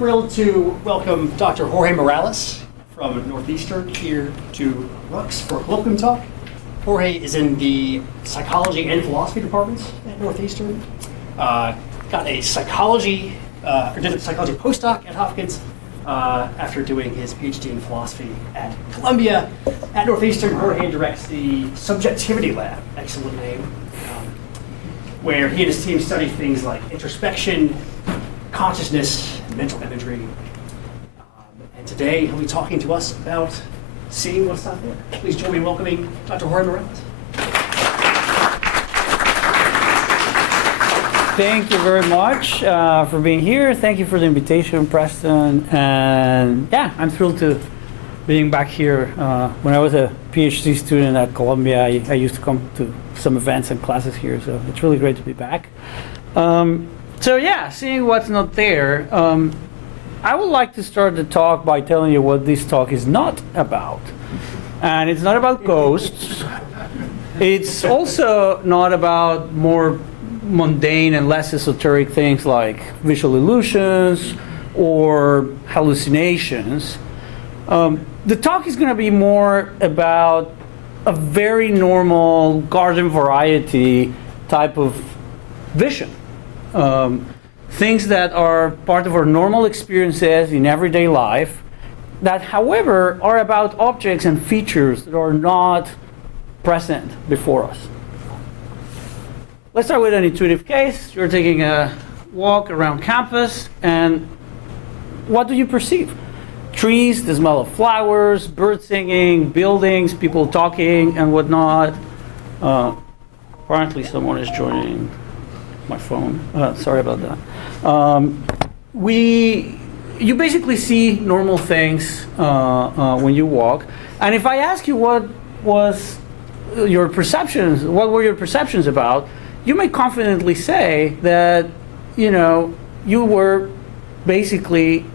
thrilled to welcome Dr. Jorge Morales from Northeastern here to RuCCS for a colloquium talk. Jorge is in the psychology and philosophy departments at Northeastern. Got a psychology, did a psychology postdoc at Hopkins after doing his PhD in philosophy at Columbia. At Northeastern, Jorge directs the Subjectivity Lab, excellent name, where he and his team study things like introspection, consciousness, and mental imagery. And today he'll be talking to us about seeing what's not there. Please join me in welcoming Dr. Jorge Morales. Thank you very much for being here. Thank you for the invitation, Preston. And yeah, I'm thrilled to being back here. When I was a PhD student at Columbia, I used to come to some events and classes here, so it's really great to be back. So yeah, seeing what's not there, I would like to start the talk by telling you what this talk is not about. And it's not about ghosts. It's also not about more mundane and less esoteric things like visual illusions or hallucinations. The talk is going to be more about a very normal garden variety type of vision. Things that are part of our normal experiences in everyday life that, however, are about objects and features that are not present before us. Let's start with an intuitive case. You're taking a walk around campus, and what do you perceive? Trees, the smell of flowers, birds singing, buildings, people talking, and whatnot. Apparently someone is joining my phone. Sorry about that. You basically see normal things when you walk. And if I ask you what were your perceptions about, you may confidently say that you were basically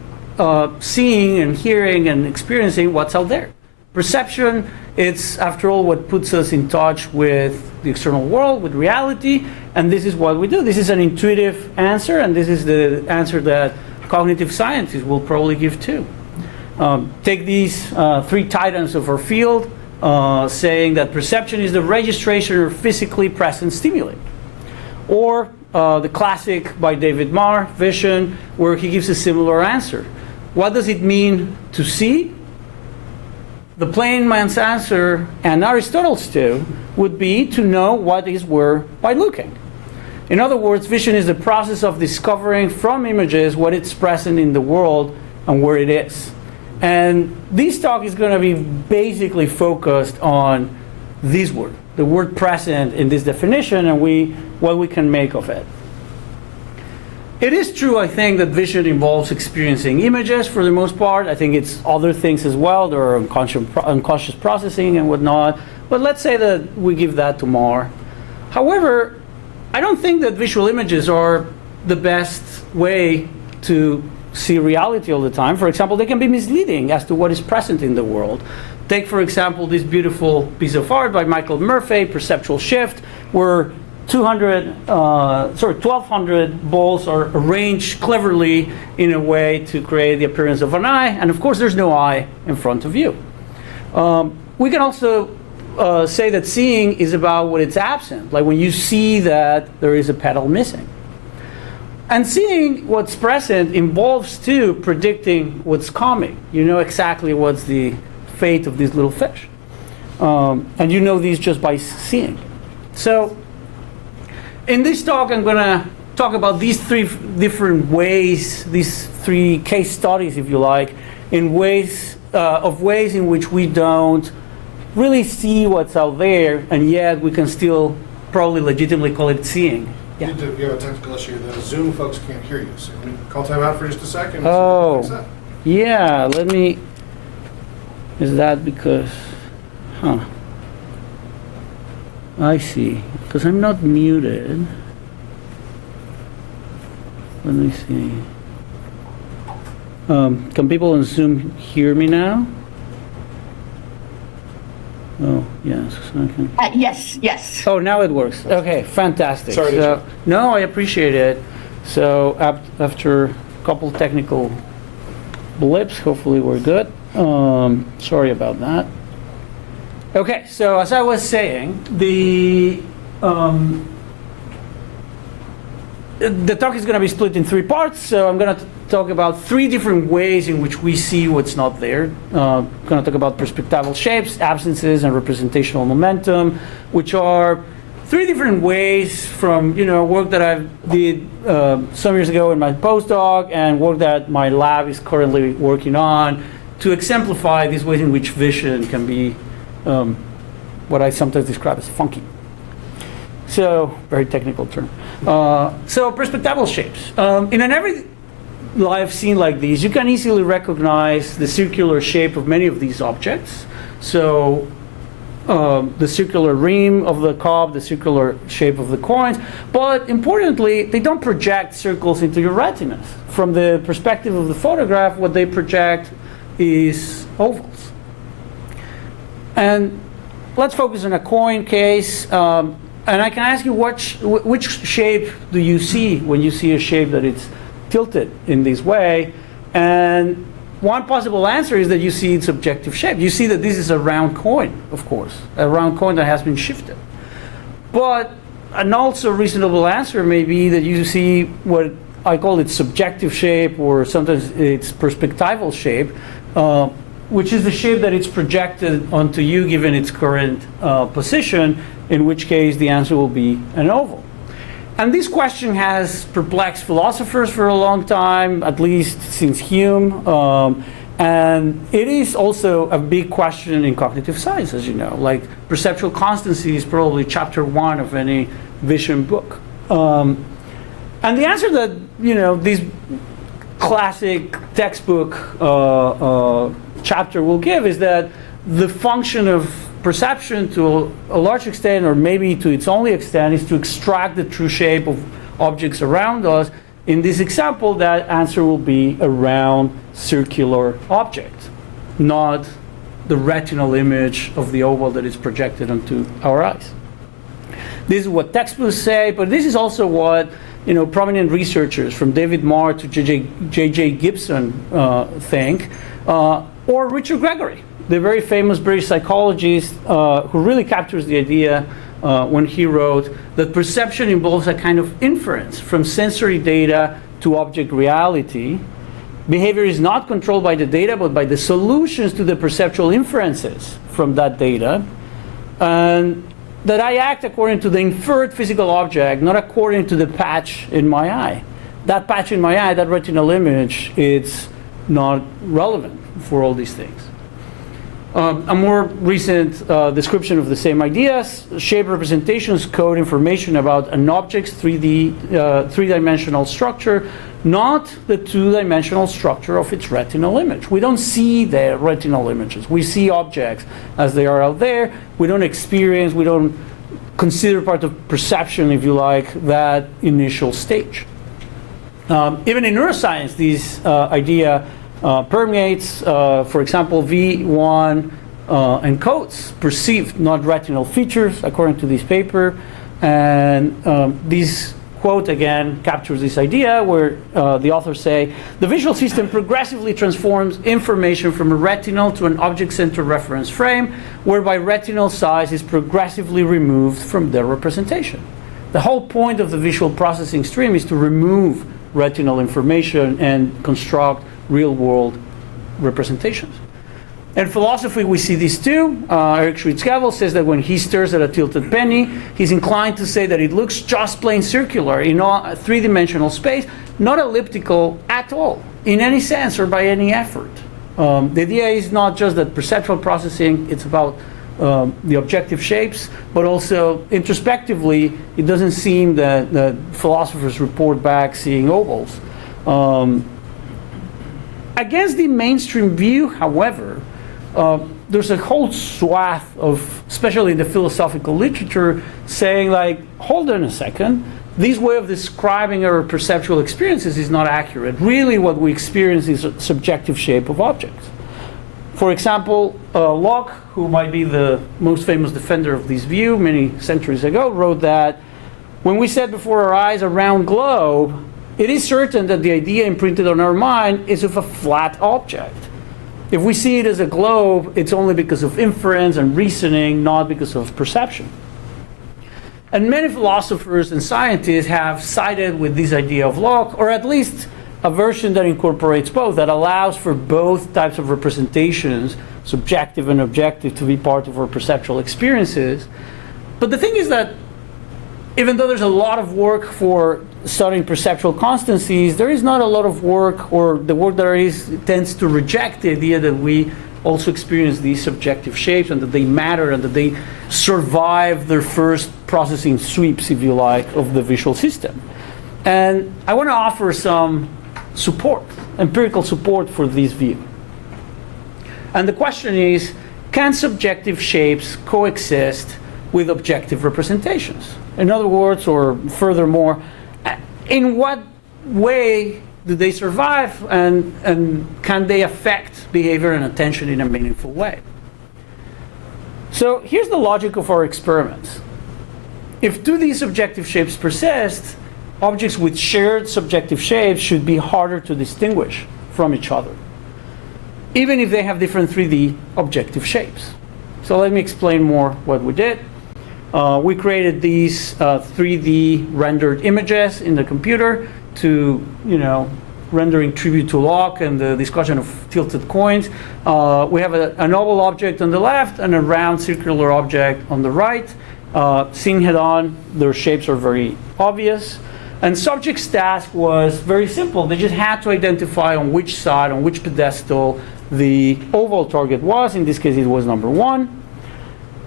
seeing and hearing and experiencing what's out there. Perception, it's after all what puts us in touch with the external world, with reality, and this is what we do. This is an intuitive answer, and this is the answer that cognitive scientists will probably give too. Take these three titans of our field, saying that perception is the registration of physically present stimuli. Or the classic by David Marr, Vision, where he gives a similar answer. What does it mean to see? The plain man's answer, and Aristotle's too, would be to know what is where by looking. In other words, vision is the process of discovering from images what is present in the world and where it is. And this talk is going to be basically focused on this word, the word present in this definition, and what we can make of it. It is true, I think, that vision involves experiencing images for the most part. I think it's other things as well. There are unconscious processing and whatnot. But let's say that we give that to Marr. However, I don't think that visual images are the best way to see reality all the time. For example, they can be misleading as to what is present in the world. Take, for example, this beautiful piece of art by Michael Murphy, Perceptual Shift, where 1,200 balls are arranged cleverly in a way to create the appearance of an eye, and of course there's no eye in front of you. We can also say that seeing is about what is absent, like when you see that there is a petal missing. And seeing what's present involves too predicting what's coming. You know exactly what's the fate of this little fish. And you know these just by seeing. So in this talk, I'm going to talk about these three different ways, these three case studies, if you like, in ways in which we don't really see what's out there, and yet we can still probably legitimately call it seeing. Yeah. You have a technical issue. The Zoom folks can't hear you, so let me call time out for just a second. Oh, yeah. Let me. Is that because? I see. Because I'm not muted. Let me see. Can people on Zoom hear me now? Oh, yes. Okay. Yes. Oh, now it works. Okay, fantastic. Sorry to No, I appreciate it. So after a couple technical blips. Hopefully we're good. Sorry about that. Okay, so as I was saying, the talk is going to be split in 3 parts. So I'm going to talk about 3 different ways in which we see what's not there. I'm going to talk about perspectival shapes, absences, and representational momentum, which are 3 different ways from work that I did some years ago in my postdoc and work that my lab is currently working on to exemplify these ways in which vision can be what I sometimes describe as funky. So, very technical term. So, perspectival shapes. In an every life scene like these, you can easily recognize the circular shape of many of these objects. So, the circular rim of the cup, the circular shape of the coins, but importantly, they don't project circles into your retinas. From the perspective of the photograph, what they project is ovals. And let's focus on a coin case. And I can ask you, which shape do you see when you see a shape that it's tilted in this way? And one possible answer is that you see its objective shape. You see that this is a round coin, of course, a round coin that has been shifted. But an also reasonable answer may be that you see what I call its subjective shape, or sometimes its perspectival shape, which is the shape that it's projected onto you given its current position, in which case the answer will be an oval. And this question has perplexed philosophers for a long time, at least since Hume. And it is also a big question in cognitive science, as you know. Like perceptual constancy is probably chapter 1 of any vision book. And the answer that, this classic textbook chapter will give is that the function of perception to a large extent, or maybe to its only extent, is to extract the true shape of objects around us. In this example, that answer will be a round circular object, not the retinal image of the oval that is projected onto our eyes. This is what textbooks say, but this is also what prominent researchers from David Marr to J.J. Gibson think, or Richard Gregory, the very famous British psychologist who really captures the idea when he wrote that perception involves a kind of inference from sensory data to object reality. Behavior is not controlled by the data, but by the solutions to the perceptual inferences from that data. And that I act according to the inferred physical object, not according to the patch in my eye. That patch in my eye, that retinal image, it's not relevant for all these things. A more recent description of the same ideas: shape representations code information about an object's three-dimensional structure, not the two-dimensional structure of its retinal image. We don't see the retinal images. We see objects as they are out there. We don't experience, we don't consider part of perception, if you like, that initial stage. Even in neuroscience, this idea permeates. For example, V1 encodes perceived not retinal features, according to this paper. And this quote again captures this idea where the authors say, the visual system progressively transforms information from a retinal to an object-centered reference frame, whereby retinal size is progressively removed from their representation. The whole point of the visual processing stream is to remove retinal information and construct real-world representations. In philosophy, we see this too. Eric Schwitzgavel says that when he stares at a tilted penny, he's inclined to say that it looks just plain circular in a three-dimensional space, not elliptical at all, in any sense or by any effort. The idea is not just that perceptual processing, it's about the objective shapes, but also introspectively, it doesn't seem that philosophers report back seeing ovals. Against the mainstream view, however, there's a whole swath of, especially in the philosophical literature, saying like, hold on a second, this way of describing our perceptual experiences is not accurate. Really what we experience is a subjective shape of objects. For example, Locke, who might be the most famous defender of this view many centuries ago, wrote that when we set before our eyes a round globe, it is certain that the idea imprinted on our mind is of a flat object. If we see it as a globe, it's only because of inference and reasoning, not because of perception. And many philosophers and scientists have sided with this idea of Locke, or at least a version that incorporates both, that allows for both types of representations, subjective and objective, to be part of our perceptual experiences. But the thing is that even though there's a lot of work for studying perceptual constancies, there is not a lot of work, or the work there is tends to reject the idea that we also experience these subjective shapes and that they matter and that they survive their first processing sweeps, if you like, of the visual system. And I want to offer some support, empirical support for this view. And the question is, can subjective shapes coexist with objective representations? In other words, or furthermore, in what way do they survive, and can they affect behavior and attention in a meaningful way? So here's the logic of our experiments. If 2D subjective shapes persist, objects with shared subjective shapes should be harder to distinguish from each other, even if they have different 3D objective shapes. So let me explain more what we did. We created these 3D rendered images in the computer to, rendering tribute to Locke and the discussion of tilted coins. We have an oval object on the left and a round circular object on the right. Seen head-on, their shapes are very obvious. And subject's task was very simple. They just had to identify on which side, on which pedestal the oval target was. In this case, it was number 1.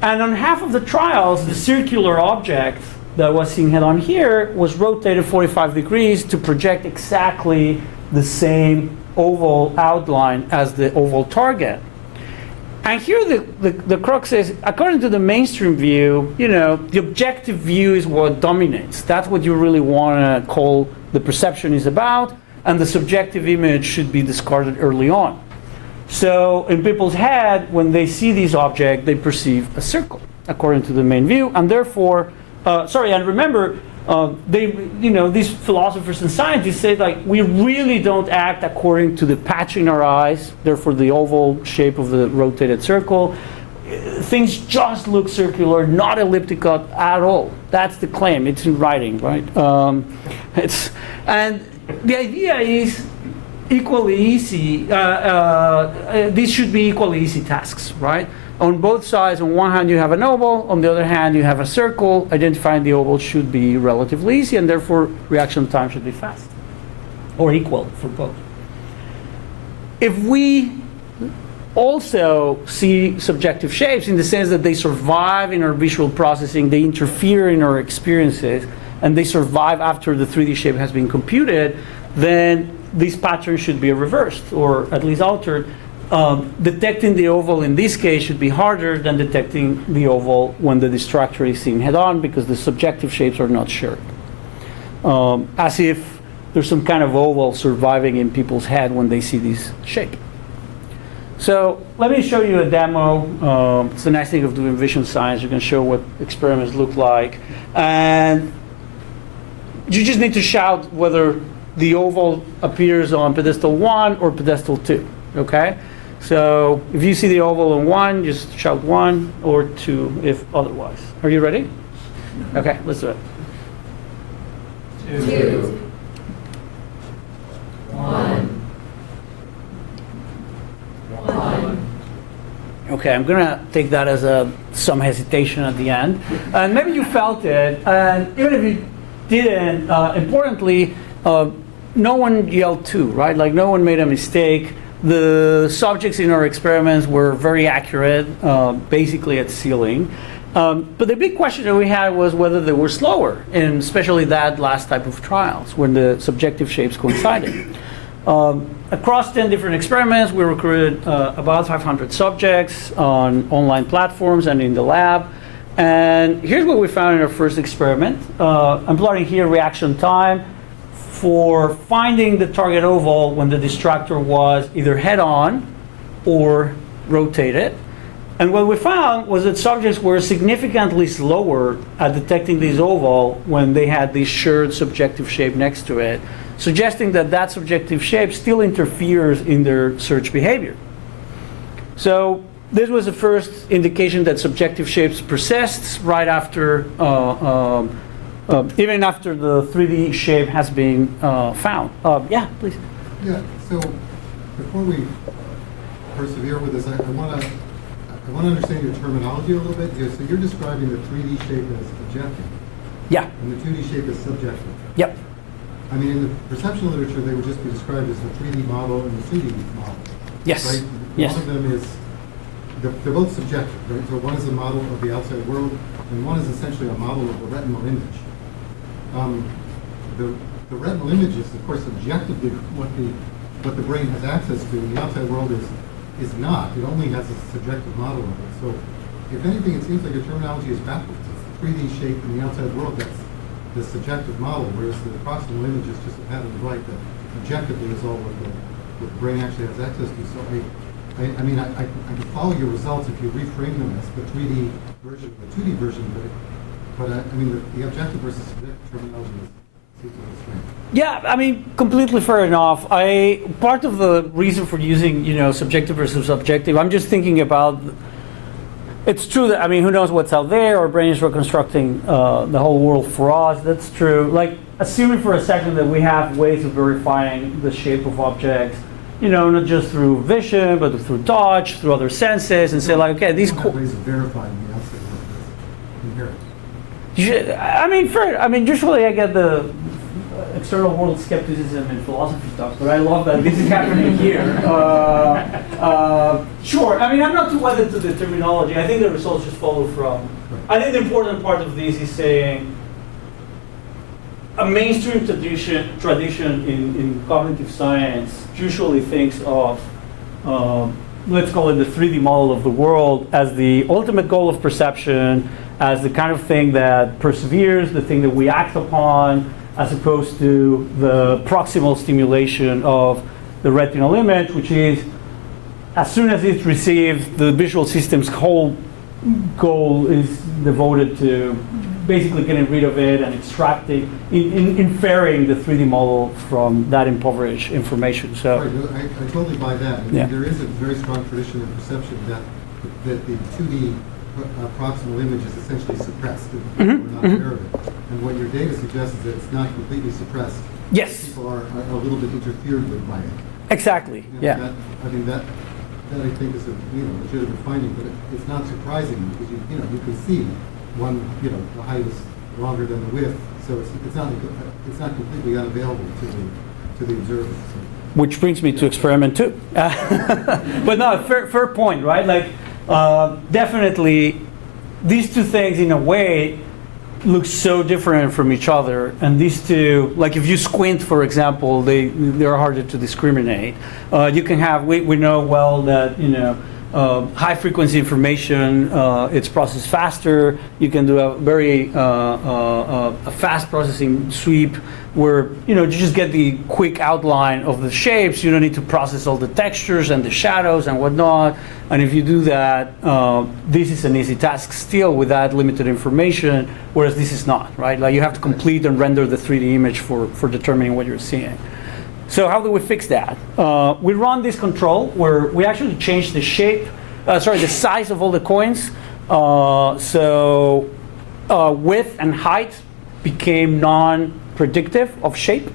And on half of the trials, the circular object that was seen head-on here was rotated 45 degrees to project exactly the same oval outline as the oval target. And here the crux is, according to the mainstream view, the objective view is what dominates. That's what you really want to call the perception is about, and the subjective image should be discarded early on. So in people's head, when they see this object, they perceive a circle, according to the main view, and therefore, and remember, these philosophers and scientists say, like, we really don't act according to the patch in our eyes, therefore the oval shape of the rotated circle. Things just look circular, not elliptical at all. That's the claim. It's in writing, right? And the idea is equally easy. These should be equally easy tasks, right? On both sides, on one hand you have an oval, on the other hand you have a circle. Identifying the oval should be relatively easy, and therefore reaction time should be fast, or equal for both. If we also see subjective shapes in the sense that they survive in our visual processing, they interfere in our experiences, and they survive after the 3D shape has been computed, then these patterns should be reversed, or at least altered. Detecting the oval in this case should be harder than detecting the oval when the distractor is seen head-on, because the subjective shapes are not shared. As if there's some kind of oval surviving in people's head when they see this shape. So let me show you a demo. It's the nice thing of doing vision science. You can show what experiments look like. And you just need to shout whether the oval appears on pedestal 1 or pedestal 2, okay? So if you see the oval on 1, just shout 1, or 2 if otherwise. Are you ready? Okay, let's do it. 2, 1, 1. Okay, I'm gonna take that as some hesitation at the end. And maybe you felt it, and even if you didn't, importantly, no one yelled 2, right? Like, no one made a mistake. The subjects in our experiments were very accurate, basically at ceiling. But the big question that we had was whether they were slower, and especially that last type of trials, when the subjective shapes coincided. Across 10 different experiments, we recruited about 500 subjects on online platforms and in the lab. And here's what we found in our first experiment. I'm plotting here reaction time for finding the target oval when the distractor was either head-on or rotated. And what we found was that subjects were significantly slower at detecting this oval when they had this shared subjective shape next to it suggesting that that subjective shape still interferes in their search behavior. So this was the first indication that subjective shapes persists right after, even after the 3D shape has been found. Yeah, please. Yeah, so before we persevere with this, I want to understand your terminology a little bit. So you're describing the 3D shape as objective, Yeah. and the 2D shape as subjective. Yep. I mean, in the perceptual literature, they would just be described as the 3D model and the 2D model. Yes. Right? Yes. One of them is, they're both subjective, right? So one is a model of the outside world, and one is essentially a model of the retinal image. The retinal image is, of course, objectively what the brain has access to, and the outside world is not. It only has a subjective model of it. So, if anything, it seems like your terminology is backwards. It's the 3D shape in the outside world that's the subjective model, whereas the proximal image is just a pattern of light that objectively is all what the brain actually has access to. So I mean, I can follow your results if you reframe them as the 3D version, the 2D version, but I mean, the objective versus subjective terminology seems a little strange. Yeah, I mean, completely fair enough. Part of the reason for using, subjective versus objective, I'm just thinking about. It's true that, I mean, who knows what's out there? Our brain is reconstructing the whole world for us. That's true. Like, assuming for a second that we have ways of verifying the shape of objects, not just through vision, but through touch, through other senses, and say, like, okay, these. Ways of verifying the outside world is inherent. I mean, usually I get the external world skepticism in philosophy talks, but I love that this is happening here. Sure, I mean, I'm not too wedded to the terminology. I think the results just follow from. I think the important part of this is saying a mainstream tradition in cognitive science usually thinks of, let's call it the 3D model of the world as the ultimate goal of perception, as the kind of thing that perseveres, the thing that we act upon, as opposed to the proximal stimulation of the retinal image, which is, as soon as it's received, the visual system's whole goal is devoted to basically getting rid of it and extracting, inferring the 3D model from that impoverished information. So, right, I totally buy that. I mean, Yeah. there is a very strong tradition of perception that the 2D proximal image is essentially suppressed, and we're not aware of it. And what your data suggests is that it's not completely suppressed. yes, People are a little bit interfered with by it. exactly. And Yeah. that I think is a legitimate finding, but it's not surprising because you can see one the height is longer than the width, so it's not completely unavailable to the observer. So. Which brings me to experiment 2. But no, fair point, right? Like, definitely, these two things, in a way, look so different from each other. And these two, like if you squint, for example, they're harder to discriminate. You can have, we know well that, high frequency information, it's processed faster. You can do a very a fast processing sweep where you just get the quick outline of the shapes. You don't need to process all the textures and the shadows and whatnot. And if you do that, this is an easy task still with that limited information, whereas this is not, right? Like you have to complete and render the 3D image for determining what you're seeing. So how do we fix that? We run this control where we actually change the the size of all the coins. So width and height became non-predictive of shape.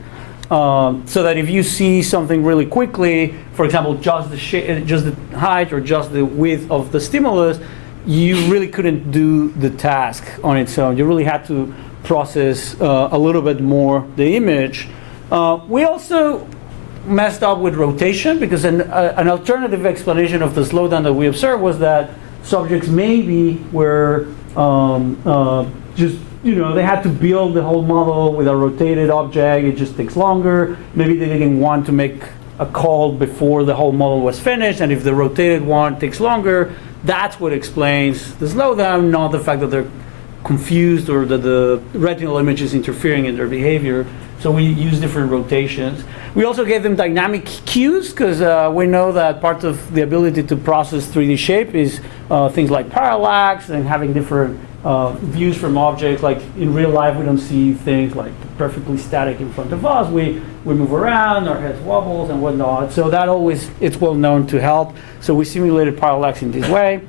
So that if you see something really quickly, for example, just the height or just the width of the stimulus, you really couldn't do the task on its own. You really had to process a little bit more the image. We also messed up with rotation because an alternative explanation of the slowdown that we observed was that subjects maybe were just, they had to build the whole model with a rotated object. It just takes longer. Maybe they didn't want to make a call before the whole model was finished. And if the rotated one takes longer, that's what explains the slowdown, not the fact that they're confused or that the retinal image is interfering in their behavior. So we use different rotations. We also gave them dynamic cues because we know that part of the ability to process 3D shape is things like parallax and having different views from objects. Like in real life, we don't see things like perfectly static in front of us. We we move around, our heads wobbles and whatnot. So that always, it's well known to help. So we simulated parallax in this way.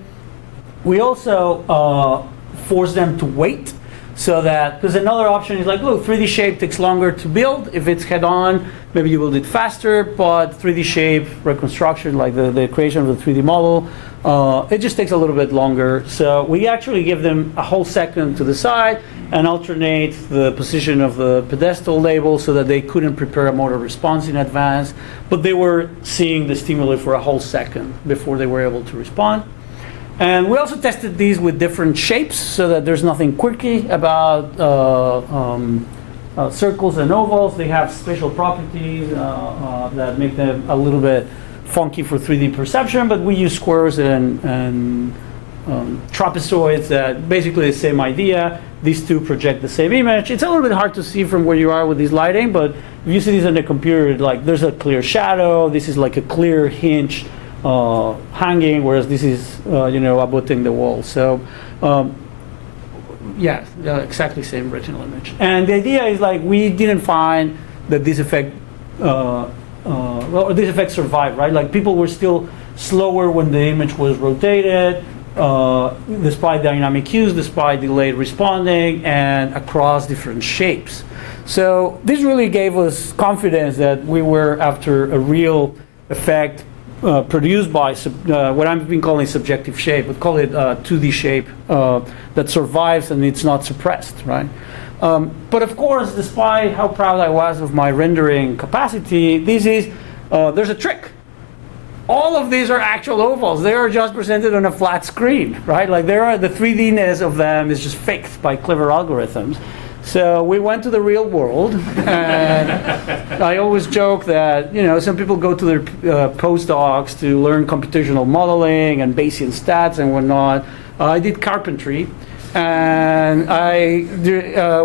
We also force them to wait, so that, because another option is like, look, 3D shape takes longer to build. If it's head on, maybe you build it faster, but 3D shape reconstruction, like the creation of the 3D model, it just takes a little bit longer. So we actually give them a whole second to the side and alternate the position of the pedestal label so that they couldn't prepare a motor response in advance, but they were seeing the stimuli for a whole second before they were able to respond. And we also tested these with different shapes so that there's nothing quirky about circles and ovals. They have special properties that make them a little bit funky for 3D perception, but we use squares and trapezoids that basically the same idea. These two project the same image. It's a little bit hard to see from where you are with this lighting, but if you see this on the computer, like there's a clear shadow. This is like a clear hinge hanging, whereas this is, abutting the wall. So, yeah, exactly same retinal image. And the idea is like we didn't find that this effect, this effect survived, right? Like people were still slower when the image was rotated, despite dynamic cues, despite delayed responding, and across different shapes. So this really gave us confidence that we were after a real effect produced by what I've been calling subjective shape, but call it 2D shape that survives and it's not suppressed, right? But of course, despite how proud I was of my rendering capacity, there's a trick. All of these are actual ovals. They are just presented on a flat screen, right? Like the 3D-ness of them is just faked by clever algorithms. So we went to the real world, and I always joke that some people go to their postdocs to learn computational modeling and Bayesian stats and whatnot. I did carpentry, and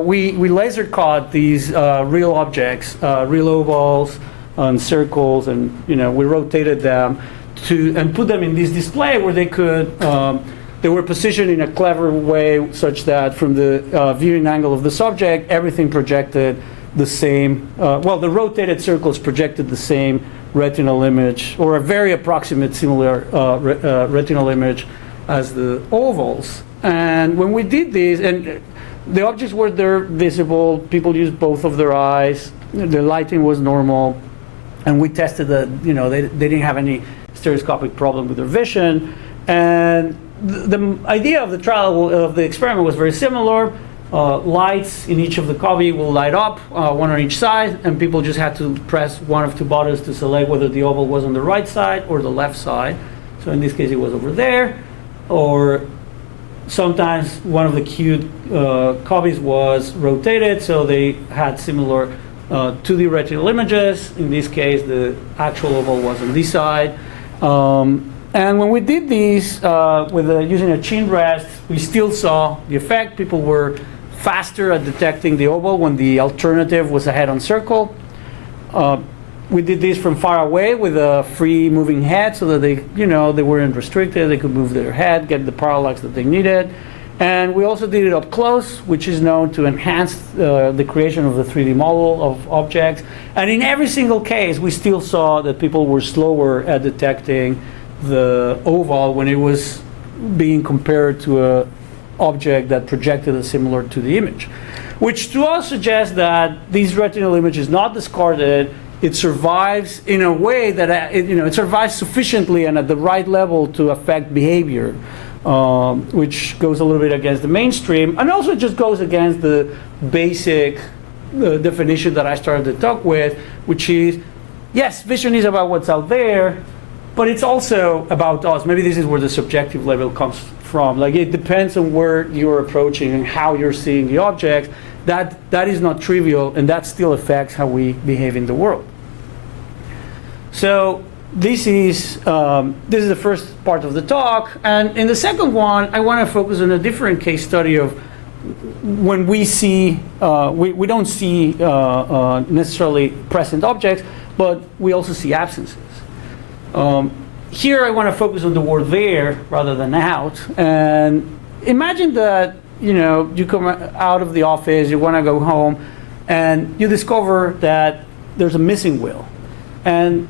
we laser cut these real objects, real ovals and circles, and we rotated them and put them in this display where they could. They were positioned in a clever way such that from the viewing angle of the subject, everything projected the same, the rotated circles projected the same retinal image, or a very approximate similar retinal image as the ovals. And when we did this, and the objects were there visible, people used both of their eyes, the lighting was normal, and we tested that they didn't have any stereoscopic problem with their vision. And the idea of the trial of the experiment was very similar. Lights in each of the copy will light up, one on each side, and people just had to press one of two buttons to select whether the oval was on the right side or the left side. So in this case, it was over there. Or sometimes one of the cued copies was rotated, so they had similar 2D retinal images. In this case, the actual oval was on this side. And when we did these using a chin rest, we still saw the effect. People were faster at detecting the oval when the alternative was a head-on circle. We did this from far away with a free moving head so that they weren't restricted. They could move their head, get the parallax that they needed. And we also did it up close, which is known to enhance the creation of the 3D model of objects. And in every single case, we still saw that people were slower at detecting the oval when it was being compared to an object that projected a similar to the image, which to us suggests that this retinal image is not discarded. It survives in a way that it survives sufficiently and at the right level to affect behavior, which goes a little bit against the mainstream, and also it just goes against the basic definition that I started the talk with, which is, yes, vision is about what's out there, but it's also about us. Maybe this is where the subjective level comes from. Like it depends on where you're approaching and how you're seeing the object. That is not trivial, and that still affects how we behave in the world. So this is the first part of the talk, and in the second one, I want to focus on a different case study of when we see we don't see necessarily present objects, but we also see absences. Here I want to focus on the word there rather than out. And imagine that you come out of the office, you want to go home, and you discover that there's a missing will. And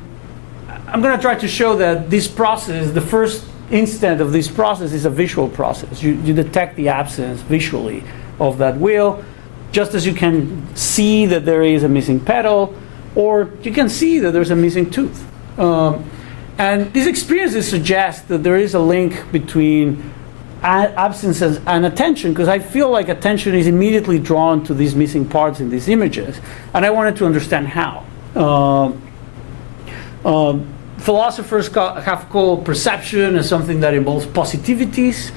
I'm going to try to show that this process, the first instant of this process, is a visual process. You detect the absence visually of that will, just as you can see that there is a missing pedal, or you can see that there's a missing tooth. And these experiences suggest that there is a link between absences and attention, because I feel like attention is immediately drawn to these missing parts in these images, and I wanted to understand how. Philosophers have called perception as something that involves positivities.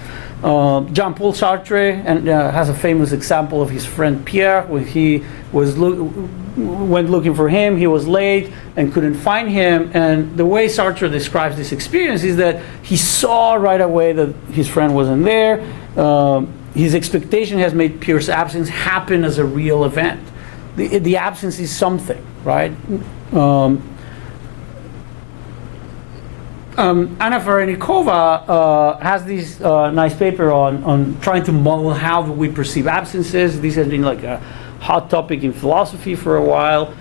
Jean-Paul Sartre has a famous example of his friend Pierre. When he went looking for him, he was late and couldn't find him. And the way Sartre describes this experience is that he saw right away that his friend wasn't there. His expectation has made Pierre's absence happen as a real event. The absence is something, right? Anna Ferenikova has this nice paper on trying to model how we perceive absences. This has been like a hot topic in philosophy for a while.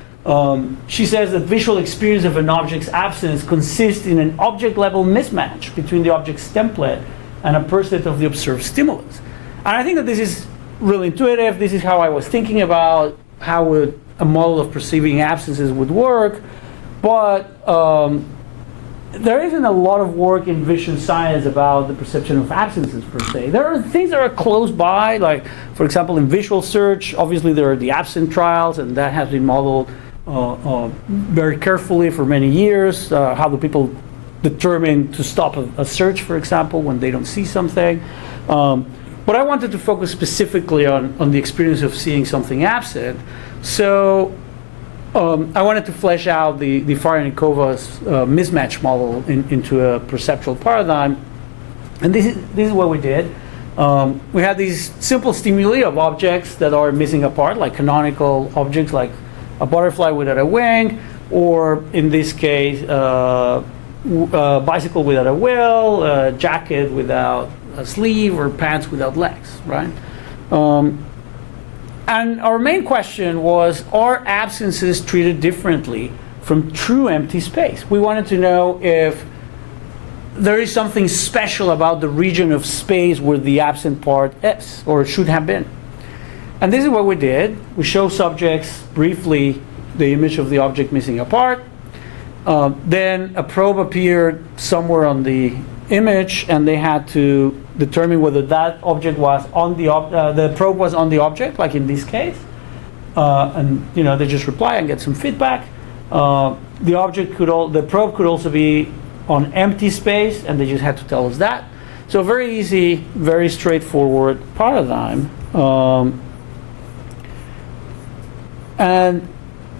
She says that visual experience of an object's absence consists in an object-level mismatch between the object's template and a percept of the observed stimulus. And I think that this is really intuitive. This is how I was thinking about how would a model of perceiving absences would work. But there isn't a lot of work in vision science about the perception of absences per se. There are things that are close by, like, for example, in visual search, obviously there are the absent trials, and that has been modeled very carefully for many years. How do people determine to stop a search, for example, when they don't see something? But I wanted to focus specifically on the experience of seeing something absent. So I wanted to flesh out the Ferenikova's mismatch model into a perceptual paradigm. And this is what we did. We had these simple stimuli of objects that are missing a part, like canonical objects like a butterfly without a wing, or in this case, a bicycle without a wheel, a jacket without a sleeve, or pants without legs, right? And our main question was, are absences treated differently from true empty space? We wanted to know if there is something special about the region of space where the absent part is, or should have been. And this is what we did. We show subjects briefly the image of the object missing a part. Then a probe appeared somewhere on the image, and they had to determine whether that object was on the probe was on the object, like in this case. And they just reply and get some feedback. The probe could also be on empty space, and they just had to tell us that. So very easy, very straightforward paradigm. And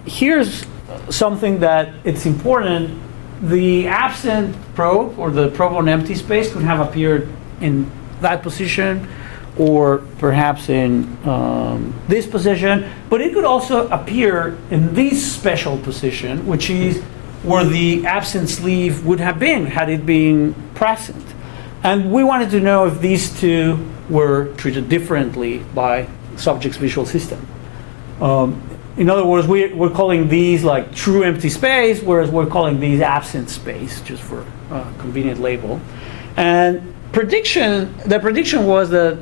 here's something that it's important. The absent probe, or the probe on empty space, could have appeared in that position, or perhaps in this position, but it could also appear in this special position, which is where the absent sleeve would have been had it been present. And we wanted to know if these two were treated differently by subject's visual system. In other words, we're calling these like true empty space, whereas we're calling these absent space, just for a convenient label. And the prediction was that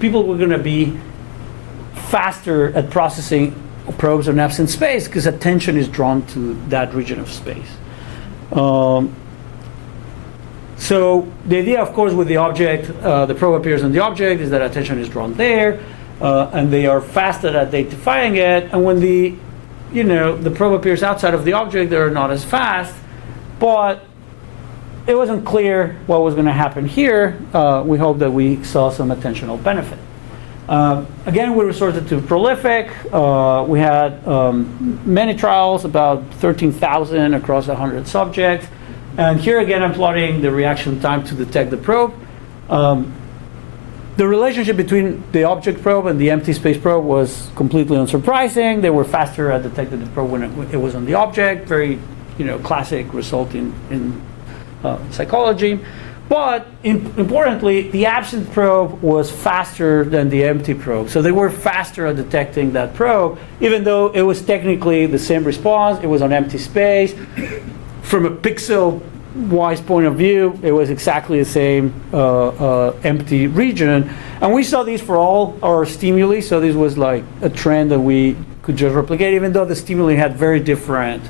people were going to be faster at processing probes on absent space because attention is drawn to that region of space. So the idea, of course, with the object, the probe appears on the object, is that attention is drawn there. And they are fast at identifying it. And when the probe appears outside of the object, they're not as fast. But it wasn't clear what was going to happen here. We hope that we saw some attentional benefit. Again, we resorted to prolific. We had many trials, about 13,000 across 100 subjects. And here again, I'm plotting the reaction time to detect the probe. The relationship between the object probe and the empty space probe was completely unsurprising. They were faster at detecting the probe when it was on the object. Very, classic result in psychology. But importantly, the absent probe was faster than the empty probe. So they were faster at detecting that probe, even though it was technically the same response. It was on empty space. From a pixel-wise point of view, it was exactly the same empty region. And we saw these for all our stimuli. So this was like a trend that we could just replicate, even though the stimuli had very different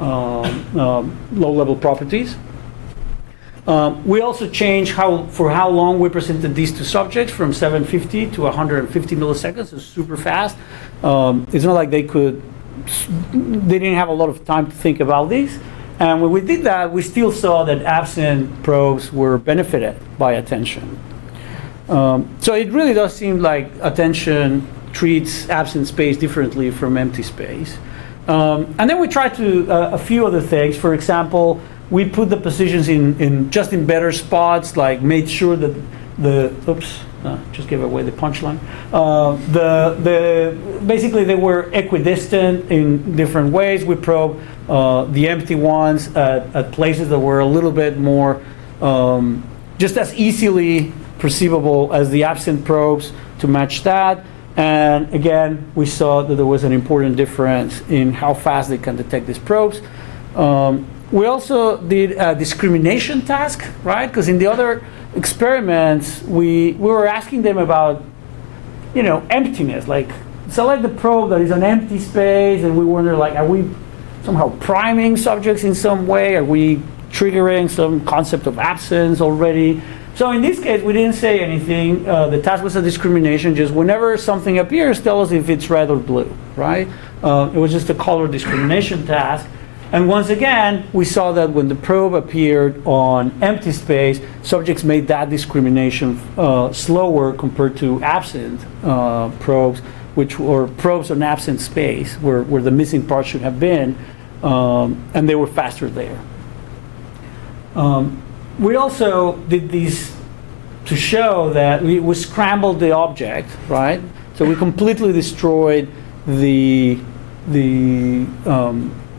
low-level properties. We also changed for how long we presented these two subjects from 750 to 150 milliseconds. It's super fast. It's not like they didn't have a lot of time to think about these. And when we did that, we still saw that absent probes were benefited by attention. So it really does seem like attention treats absent space differently from empty space. And then we tried a few other things. For example, we put the positions in better spots, like made sure that just gave away the punchline. Basically they were equidistant in different ways. We probed the empty ones at places that were a little bit more just as easily perceivable as the absent probes to match that. And again, we saw that there was an important difference in how fast they can detect these probes. We also did a discrimination task, right? Because in the other experiments, we were asking them about, emptiness. Like, select the probe that is an empty space, and we wonder, like, are we somehow priming subjects in some way? Are we triggering some concept of absence already? So in this case, we didn't say anything. The task was a discrimination. Just whenever something appears, tell us if it's red or blue, right? It was just a color discrimination task. And once again, we saw that when the probe appeared on empty space, subjects made that discrimination slower compared to absent probes, which were probes on absent space, where the missing part should have been, and they were faster there. We also did these to show that we scrambled the object, right? So we completely destroyed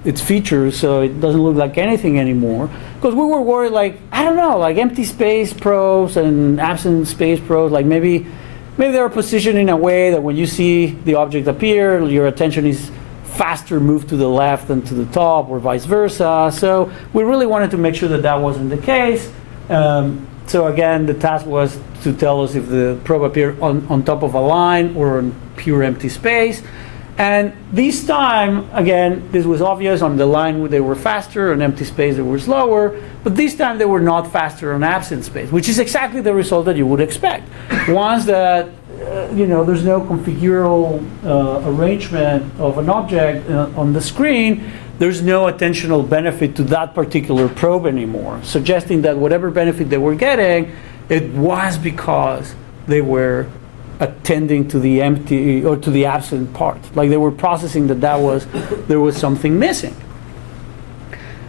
its features, so it doesn't look like anything anymore. Because we were worried, like, I don't know, like empty space probes and absent space probes, like maybe they're positioned in a way that when you see the object appear, your attention is faster moved to the left than to the top, or vice versa. So we really wanted to make sure that that wasn't the case. So again, the task was to tell us if the probe appeared on top of a line or on pure empty space. And this time, again, this was obvious. On the line they were faster, on empty space they were slower, but this time they were not faster on absent space, which is exactly the result that you would expect. Once that there's no configurable arrangement of an object on the screen, there's no attentional benefit to that particular probe anymore, suggesting that whatever benefit they were getting, it was because they were attending to the empty or to the absent part. Like they were processing that there was something missing.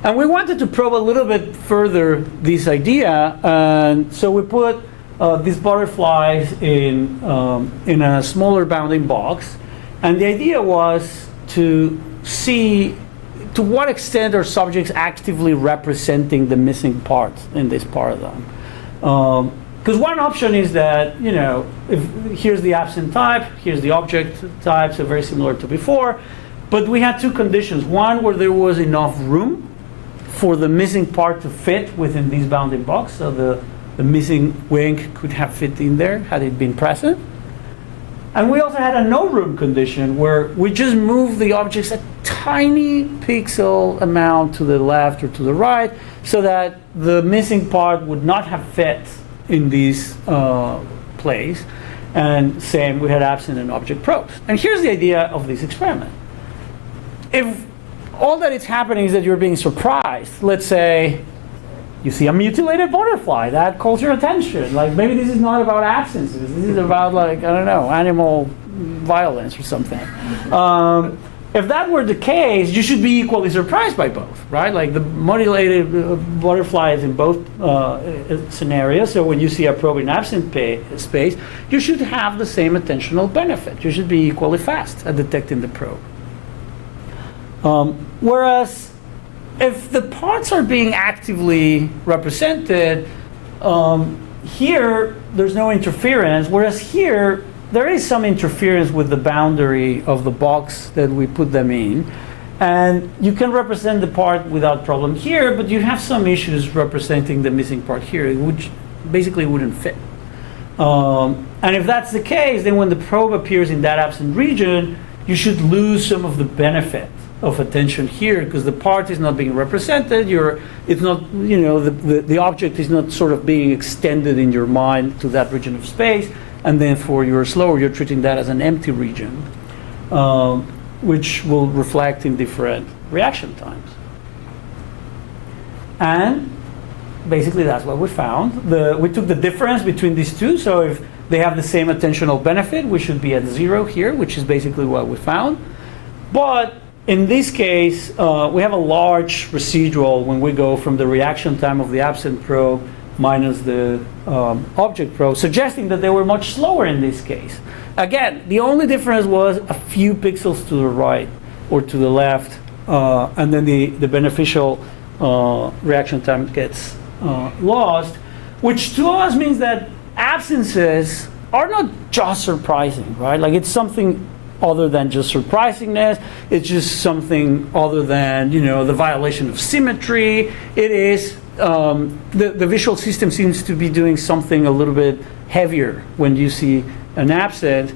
And we wanted to probe a little bit further this idea, and so we put these butterflies in a smaller bounding box, and the idea was to see to what extent are subjects actively representing the missing parts in this part of them. Because one option is that, here's the absent type, here's the object type, so very similar to before. But we had two conditions. One, where there was enough room for the missing part to fit within this bounding box, so the missing wing could have fit in there had it been present. And we also had a no room condition where we just moved the objects a tiny pixel amount to the left or to the right so that the missing part would not have fit in this place. And same, we had absent and object probes. And here's the idea of this experiment. If all that is happening is that you're being surprised, let's say you see a mutilated butterfly, that calls your attention. Like maybe this is not about absences, this is about animal violence or something. If that were the case, you should be equally surprised by both, right? Like the mutilated butterflies in both scenarios. So when you see a probe in absent space, you should have the same attentional benefit. You should be equally fast at detecting the probe. Whereas if the parts are being actively represented, here, there's no interference, whereas here, there is some interference with the boundary of the box that we put them in. And you can represent the part without problem here, but you have some issues representing the missing part here, which basically wouldn't fit. And if that's the case, then when the probe appears in that absent region, you should lose some of the benefit of attention here, because the part is not being represented. It's not, the object is not sort of being extended in your mind to that region of space, and then for your slower, you're treating that as an empty region, which will reflect in different reaction times. And basically that's what we found. We took the difference between these two, so if they have the same attentional benefit, we should be at 0 here, which is basically what we found. But in this case, we have a large residual when we go from the reaction time of the absent probe minus the object probe, suggesting that they were much slower in this case. Again, the only difference was a few pixels to the right or to the left, and then the beneficial reaction time gets lost, which to us means that absences are not just surprising, right? Like, it's something other than just surprisingness. It's just something other than, the violation of symmetry. It is, the visual system seems to be doing something a little bit heavier when you see an absent,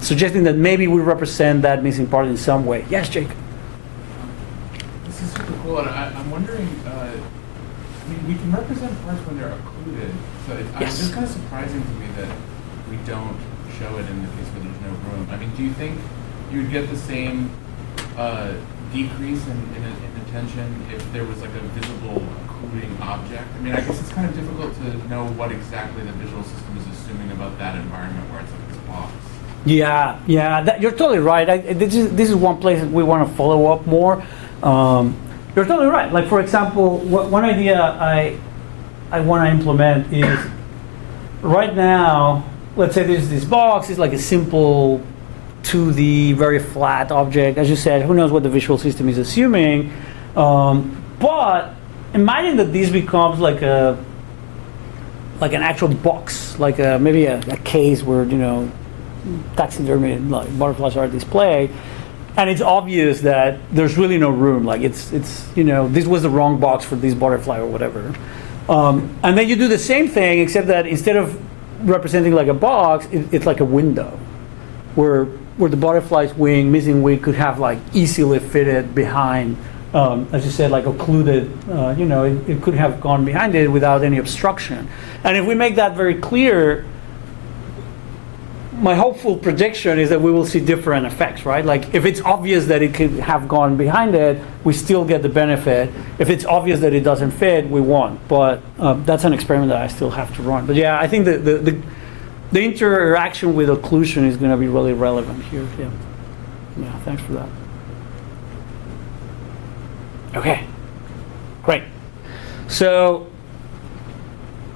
suggesting that maybe we represent that missing part in some way. Yes, Jake? This is super cool, and I'm wondering, we can represent parts when they're occluded, so it's just kind of surprising to me that we don't show it in the case where there's no room. I mean, do you think you would get the same decrease in attention if there was like a visible occluding object? I mean, I guess it's kind of difficult to know what exactly the visual system is assuming about that environment where it's like this box. Yeah, you're totally right. This is one place that we want to follow up more. You're totally right. Like, for example, one idea I want to implement is, right now, let's say there's this box. It's like a simple 2D, very flat object. As you said, who knows what the visual system is assuming. But imagine that this becomes like an actual box, like maybe a case where, taxidermy, like butterflies are displayed. And it's obvious that there's really no room. Like, it's this was the wrong box for this butterfly or whatever. And then you do the same thing, except that instead of representing like a box, it's like a window, where the butterfly's missing wing could have like easily fitted behind, as you said, like occluded. It could have gone behind it without any obstruction. And if we make that very clear, my hopeful prediction is that we will see different effects, right? Like, if it's obvious that it could have gone behind it, we still get the benefit. If it's obvious that it doesn't fit, we won't. But that's an experiment that I still have to run. But yeah, I think the interaction with occlusion is going to be really relevant here. Yeah, thanks for that. Okay, great. So,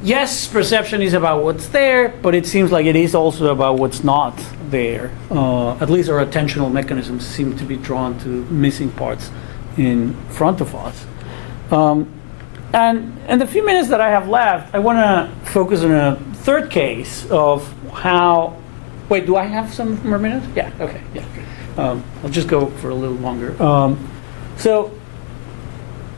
yes, perception is about what's there, but it seems like it is also about what's not there. At least our attentional mechanisms seem to be drawn to missing parts in front of us. And in the few minutes that I have left, I want to focus on a third case of how... Wait, do I have some more minutes? Yeah, okay, yeah. I'll just go for a little longer. So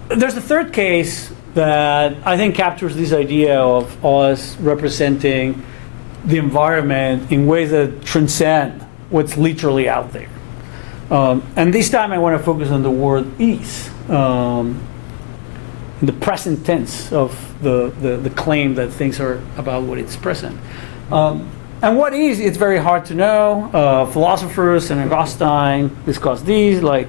there's a third case that I think captures this idea of us representing the environment in ways that transcend what's literally out there. And this time I want to focus on the word is, in the present tense of the claim that things are about what it's present. And what is, it's very hard to know. Philosophers and Augustine discuss these, like,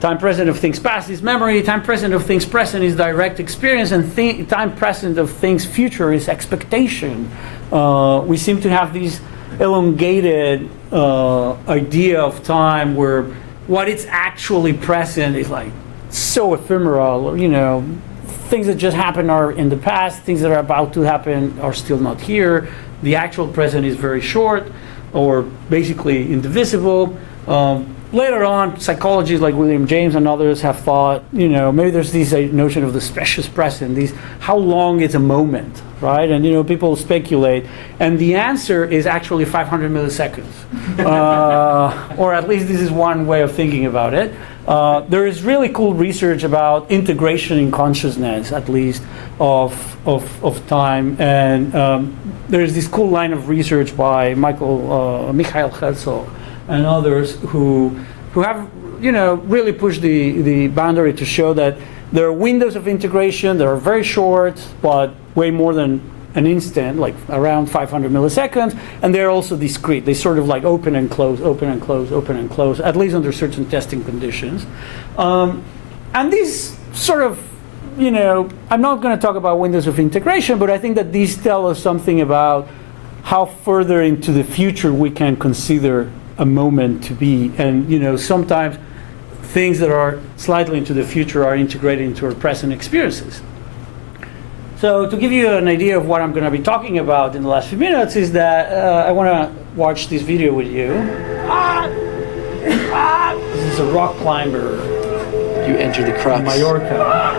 time present of things past is memory, time present of things present is direct experience, and time present of things future is expectation. We seem to have this elongated idea of time where what is actually present is like so ephemeral, things that just happened are in the past, things that are about to happen are still not here. The actual present is very short or basically indivisible. later on, psychologists like William James and others have thought, maybe there's this notion of the precious present, how long is a moment, right? And people speculate, and the answer is actually 500 milliseconds, or at least this is one way of thinking about it. There is really cool research about integration in consciousness, at least of time, and there's this cool line of research by Mikhail Herzog and others who have really pushed the boundary to show that there are windows of integration that are very short, but way more than an instant, like around 500 milliseconds, and they're also discrete. They sort of like open and close, open and close, open and close, at least under certain testing conditions. And these sort of, I'm not going to talk about windows of integration, but I think that these tell us something about how further into the future we can consider a moment to be. And sometimes things that are slightly into the future are integrated into our present experiences. So to give you an idea of what I'm going to be talking about in the last few minutes is that I want to watch this video with you. This is a rock climber You enter the crux, in Mallorca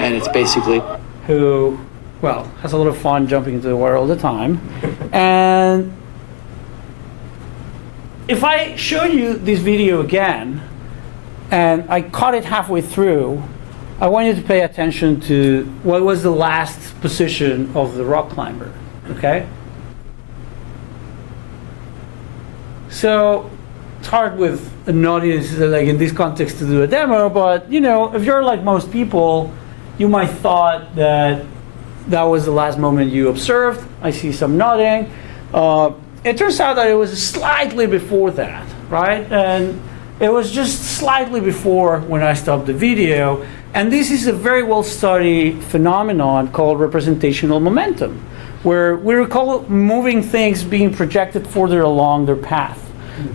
and it's basically who, has a lot of fun jumping into the water all the time. And if I show you this video again, and I cut it halfway through, I want you to pay attention to what was the last position of the rock climber, okay? So it's hard with an audience, like in this context, to do a demo, but if you're like most people, you might thought that that was the last moment you observed. I see some nodding. It turns out that it was slightly before that, right? And it was just slightly before when I stopped the video. And this is a very well-studied phenomenon called representational momentum, where we recall moving things being projected further along their path.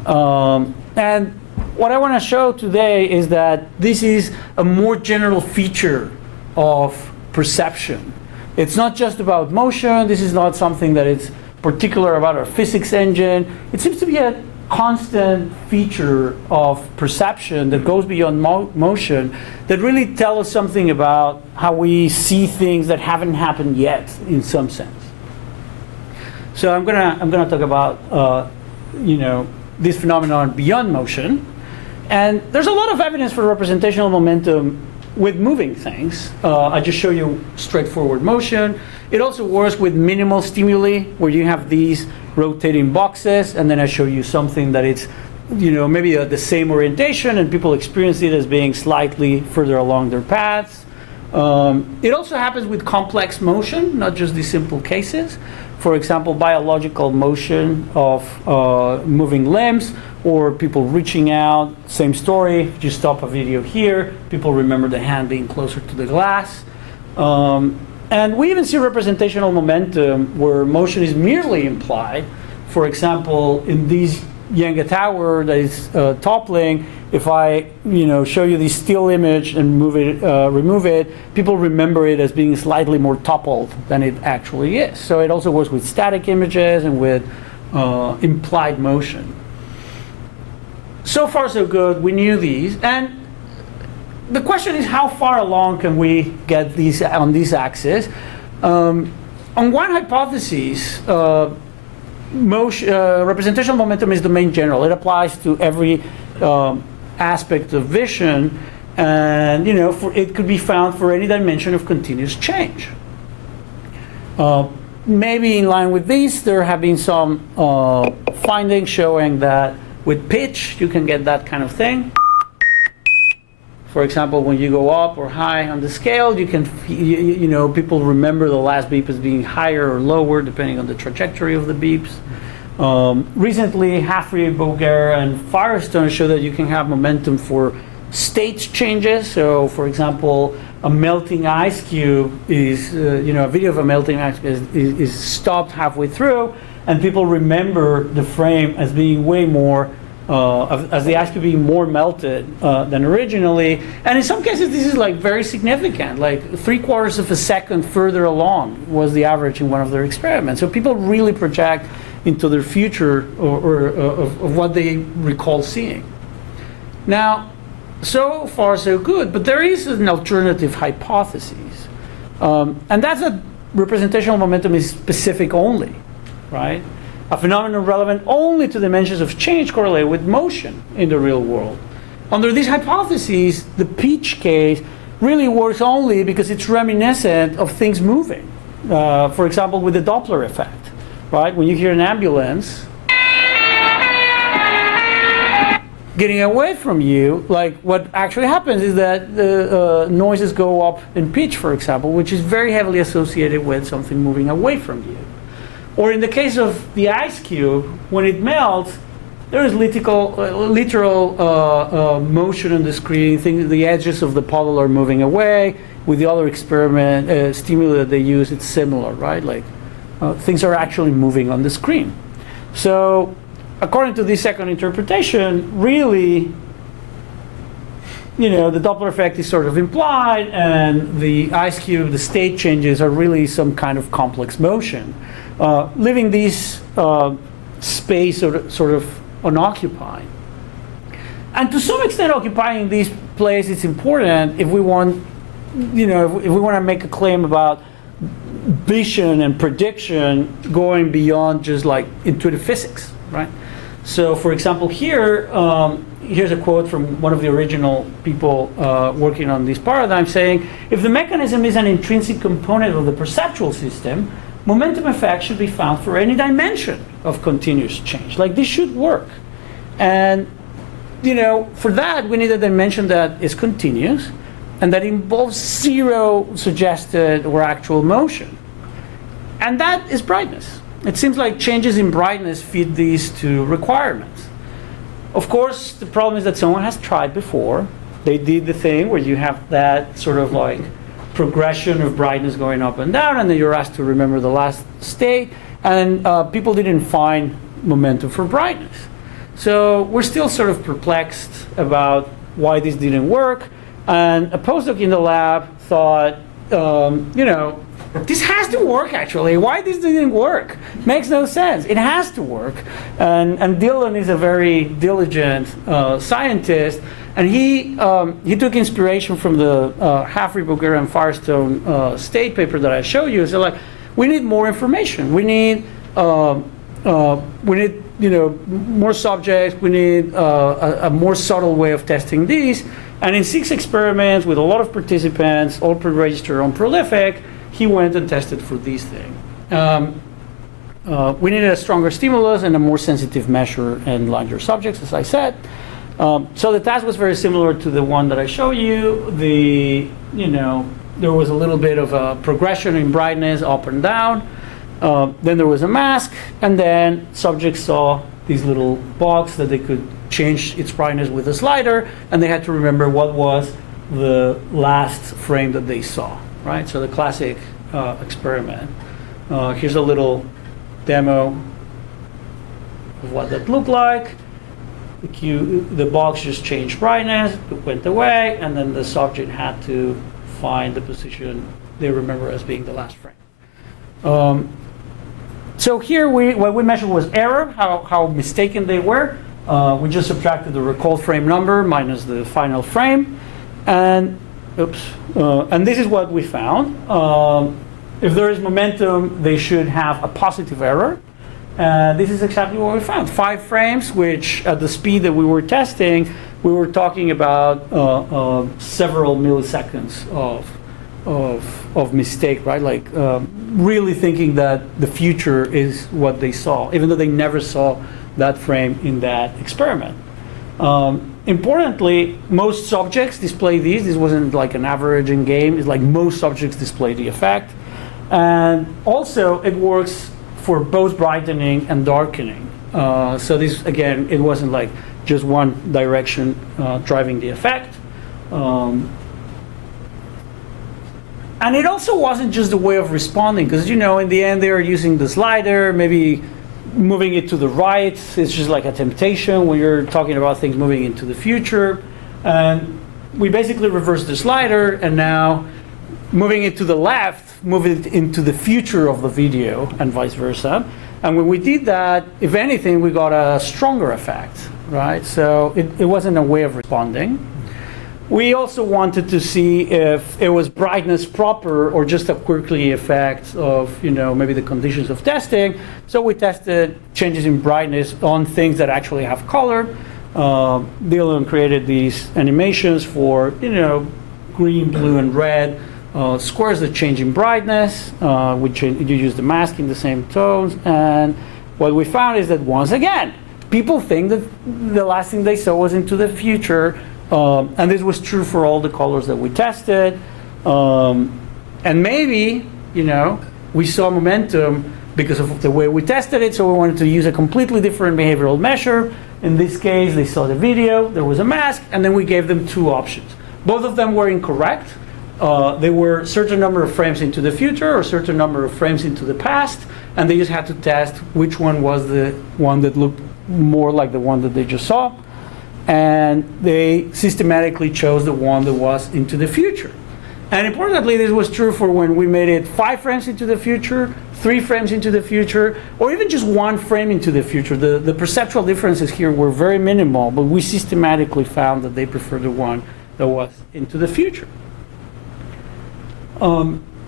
And what I want to show today is that this is a more general feature of perception. It's not just about motion. This is not something that is particular about our physics engine. It seems to be a constant feature of perception that goes beyond motion, that really tell us something about how we see things that haven't happened yet in some sense. So I'm gonna talk about this phenomenon beyond motion, and there's a lot of evidence for representational momentum with moving things. I just show you straightforward motion. It also works with minimal stimuli, where you have these rotating boxes, and then I show you something that it's, maybe the same orientation, and people experience it as being slightly further along their paths. It also happens with complex motion, not just these simple cases. For example, biological motion of moving limbs, or people reaching out. Same story. If you stop a video here, people remember the hand being closer to the glass. And we even see representational momentum where motion is merely implied. For example, in this Jenga tower that is toppling, if I show you this still image and remove it, people remember it as being slightly more toppled than it actually is. So it also works with static images and with implied motion. So far so good, we knew these. And the question is, how far along can we get these on this axis? On one hypothesis, representational momentum is domain general. It applies to every aspect of vision, and it could be found for any dimension of continuous change. Maybe in line with these, there have been some findings showing that with pitch, you can get that kind of thing. For example, when you go up or high on the scale, you can, people remember the last beep as being higher or lower depending on the trajectory of the beeps. Recently, Haffrey, Boger, and Firestone show that you can have momentum for state changes. So, for example, a melting ice cube is, a video of a melting ice cube is stopped halfway through, and people remember the frame as being way more, as the ice cube being more melted than originally. And in some cases, this is like very significant, like 3/4 of a second further along was the average in one of their experiments. So people really project into their future or of what they recall seeing. Now, so far so good, but there is an alternative hypothesis. And that's that representational momentum is specific only, right? A phenomenon relevant only to dimensions of change correlate with motion in the real world. Under these hypotheses, the pitch case really works only because it's reminiscent of things moving. For example, with the Doppler effect, right? When you hear an ambulance getting away from you, like what actually happens is that the noises go up in pitch, for example, which is very heavily associated with something moving away from you. Or in the case of the ice cube, when it melts, there is literal motion on the screen. The edges of the puddle are moving away. With the other experiment stimuli that they use, it's similar, right? Like things are actually moving on the screen. So according to this second interpretation, really, the Doppler effect is sort of implied, and the ice cube, the state changes are really some kind of complex motion, leaving this space sort of unoccupied. And to some extent, occupying this place is important if we want, if we want to make a claim about vision and prediction going beyond just like intuitive physics, right? So, for example, here's a quote from one of the original people working on this paradigm saying, if the mechanism is an intrinsic component of the perceptual system, momentum effects should be found for any dimension of continuous change. Like this should work. And, for that, we need a dimension that is continuous and that involves zero suggested or actual motion. And that is brightness. It seems like changes in brightness fit these two requirements. Of course, the problem is that someone has tried before. They did the thing where you have that sort of like progression of brightness going up and down, and then you're asked to remember the last state, and people didn't find momentum for brightness. So we're still sort of perplexed about why this didn't work, and a postdoc in the lab thought, this has to work actually. Why this didn't work? Makes no sense. It has to work. And Dylan is a very diligent scientist, and he took inspiration from the Haffrey, Boguera, and Firestone state paper that I showed you. So like, we need more information. We need more subjects. We need a more subtle way of testing these. And in 6 experiments with a lot of participants, all pre-registered on Prolific, he went and tested for these things. We needed a stronger stimulus and a more sensitive measure and larger subjects, as I said. So the task was very similar to the one that I showed you. There was a little bit of a progression in brightness up and down. Then there was a mask, and then subjects saw these little box that they could change its brightness with a slider, and they had to remember what was the last frame that they saw, right? So the classic experiment. Here's a little demo of what that looked like. The box just changed brightness, it went away, and then the subject had to find the position they remember as being the last frame. So here what we measured was error, how mistaken they were. We just subtracted the recalled frame number minus the final frame, and this is what we found. If there is momentum, they should have a positive error. This is exactly what we found. 5 frames, which at the speed that we were testing, we were talking about several milliseconds of mistake, right? Like really thinking that the future is what they saw, even though they never saw that frame in that experiment. Importantly, most subjects display these. This wasn't like an averaging game. It's like most subjects display the effect. And also, it works for both brightening and darkening. So this, again, it wasn't like just one direction driving the effect. And it also wasn't just a way of responding, because in the end they are using the slider, maybe moving it to the right. It's just like a temptation when you're talking about things moving into the future. And we basically reversed the slider, and now moving it to the left, move it into the future of the video, and vice versa. And when we did that, if anything, we got a stronger effect, right? So it wasn't a way of responding. We also wanted to see if it was brightness proper or just a quirky effect of, maybe the conditions of testing. So we tested changes in brightness on things that actually have color. Dylan created these animations for, green, blue, and red. Squares that change in brightness. You use the mask in the same tones. And what we found is that, once again, people think that the last thing they saw was into the future. And this was true for all the colors that we tested. And maybe, we saw momentum because of the way we tested it. So we wanted to use a completely different behavioral measure. In this case, they saw the video, there was a mask, and then we gave them two options. Both of them were incorrect. They were a certain number of frames into the future or a certain number of frames into the past, and they just had to test which one was the one that looked more like the one that they just saw. And they systematically chose the one that was into the future. And importantly, this was true for when we made it 5 frames into the future, 3 frames into the future, or even just 1 frame into the future. The perceptual differences here were very minimal, but we systematically found that they preferred the one that was into the future.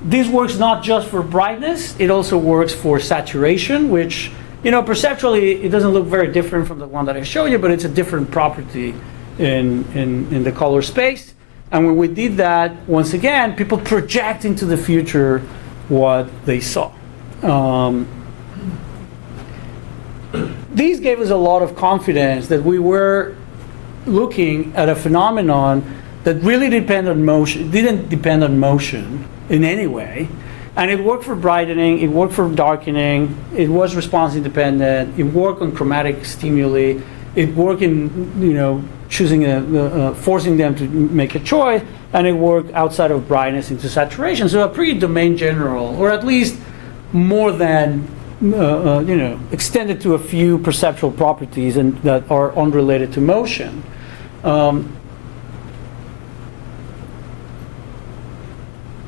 This works not just for brightness, it also works for saturation, which, perceptually it doesn't look very different from the one that I showed you, but it's a different property in the color space. And when we did that, once again, people project into the future what they saw. These gave us a lot of confidence that we were looking at a phenomenon that really didn't depend on motion in any way. And it worked for brightening, it worked for darkening, it was response independent, it worked on chromatic stimuli, it worked in, choosing forcing them to make a choice, and it worked outside of brightness into saturation. So a pretty domain general, or at least more than, extended to a few perceptual properties and that are unrelated to motion.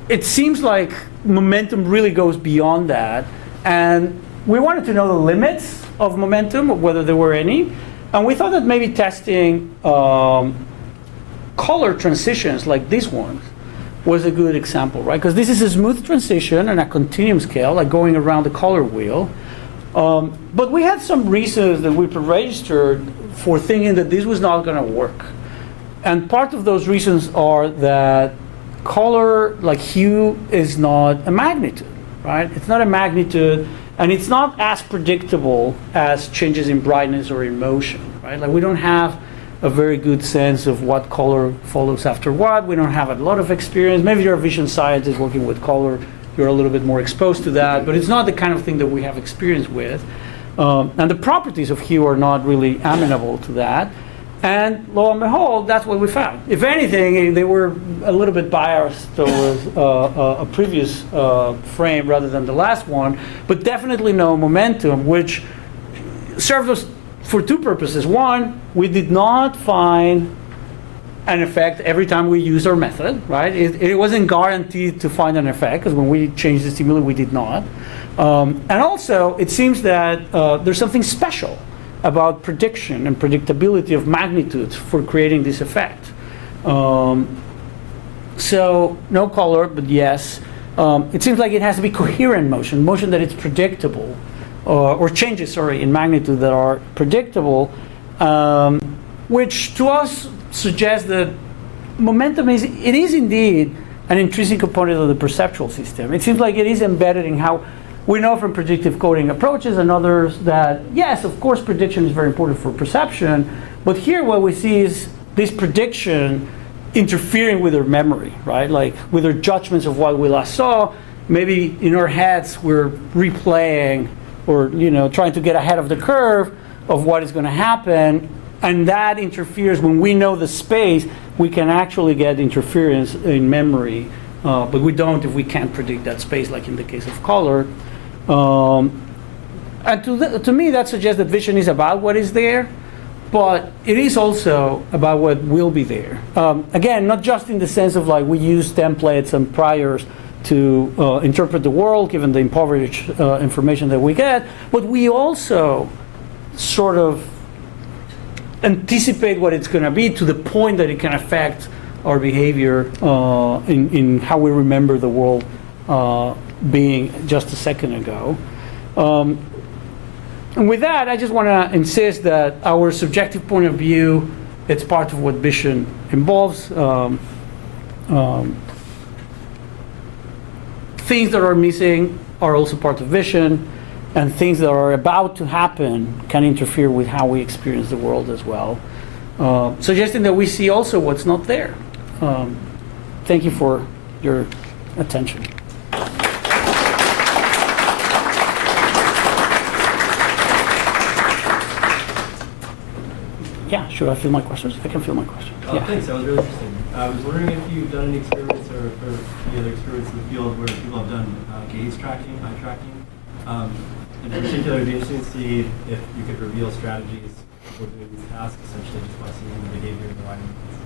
It seems like momentum really goes beyond that, and we wanted to know the limits of momentum, whether there were any, and we thought that maybe testing color transitions like this one was a good example, right? Because this is a smooth transition and a continuum scale, like going around the color wheel. But we had some reasons that we registered for thinking that this was not going to work. And part of those reasons are that color, like hue, is not a magnitude, right? It's not a magnitude, and it's not as predictable as changes in brightness or in motion, right? Like we don't have a very good sense of what color follows after what. We don't have a lot of experience. Maybe you're a vision scientist working with color, you're a little bit more exposed to that, but it's not the kind of thing that we have experience with. And the properties of hue are not really amenable to that. And lo and behold, that's what we found. If anything, they were a little bit biased towards a previous frame rather than the last one, but definitely no momentum, which served us for two purposes. One, we did not find an effect every time we used our method, right? It wasn't guaranteed to find an effect, because when we changed the stimuli, we did not. And also, it seems that there's something special about prediction and predictability of magnitudes for creating this effect. So no color, but yes. It seems like it has to be coherent motion that it's predictable, or changes, in magnitude that are predictable, which to us suggests that momentum is indeed an intrinsic component of the perceptual system. It seems like it is embedded in how we know from predictive coding approaches and others that, yes, of course, prediction is very important for perception, but here what we see is this prediction interfering with our memory, right? Like with our judgments of what we last saw. Maybe in our heads we're replaying or trying to get ahead of the curve of what is going to happen, and that interferes. When we know the space, we can actually get interference in memory, but we don't if we can't predict that space, like in the case of color. And to me, that suggests that vision is about what is there, but it is also about what will be there. Again, not just in the sense of like we use templates and priors to interpret the world, given the impoverished information that we get, but we also sort of anticipate what it's going to be to the point that it can affect our behavior in how we remember the world being just a second ago. And with that, I just want to insist that our subjective point of view, it's part of what vision involves. Things that are missing are also part of vision, and things that are about to happen can interfere with how we experience the world as well, suggesting that we see also what's not there. Thank you for your attention. Yeah, should I fill my questions? I can fill my questions. Yeah. Thanks, that was really interesting. I was wondering if you've done any experiments or any other experiments in the field where people have done gaze tracking, eye tracking. In particular, it'd be interesting to see if you could reveal strategies for doing these tasks, essentially just by seeing the behavior of the eye.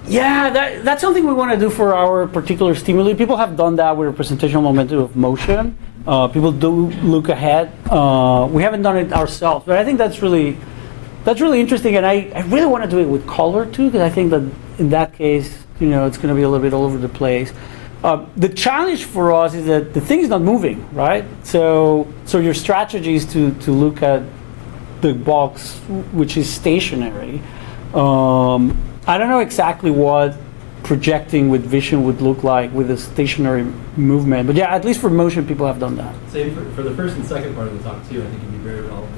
Yeah, that's something we want to do for our particular stimuli. People have done that with representational momentum of motion. People do look ahead. We haven't done it ourselves, but I think that's really interesting, and I really want to do it with color too, because I think that in that case, it's going to be a little bit all over the place. The challenge for us is that the thing is not moving, right? So your strategy is to look at the box, which is stationary. I don't know exactly what projecting with vision would look like with a stationary movement, but yeah, at least for motion, people have done that. Same for the first and second part of the talk too. I think it'd be very relevant.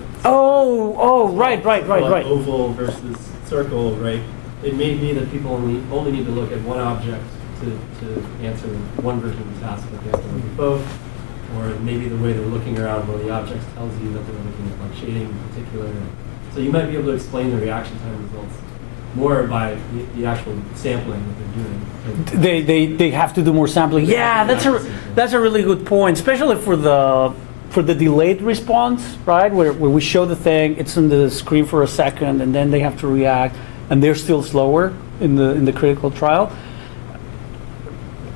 Right. Like oval versus circle, right? It may be that people only need to look at one object to answer one version of the task, but they have to look at both. Or maybe the way they're looking around one of the objects tells you that they're looking at like shading in particular. So you might be able to explain the reaction time results more by the actual sampling that they're doing. They have to do more sampling. Yeah, that's a really good point, especially for the delayed response, right? Where we show the thing, it's on the screen for a second, and then they have to react, and they're still slower in the critical trial.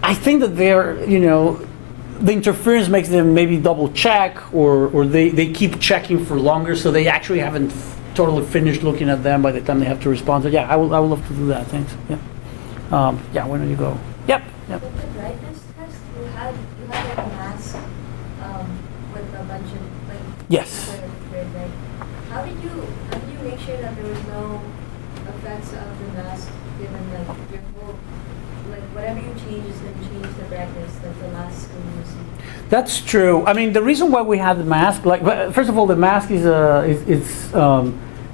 I think that the interference makes them maybe double check, or they keep checking for longer, so they actually haven't totally finished looking at them by the time they have to respond. So yeah, I would love to do that. Thanks. Yeah. Why don't you go? Yep. With the brightness test, you had like a mask with a bunch of like. Yes. Red light. How did you make sure that there was no effects of the mask given like your whole whatever you change is going to change the brightness that the mask is going to see? That's true. I mean, the reason why we have the mask, first of all, the mask is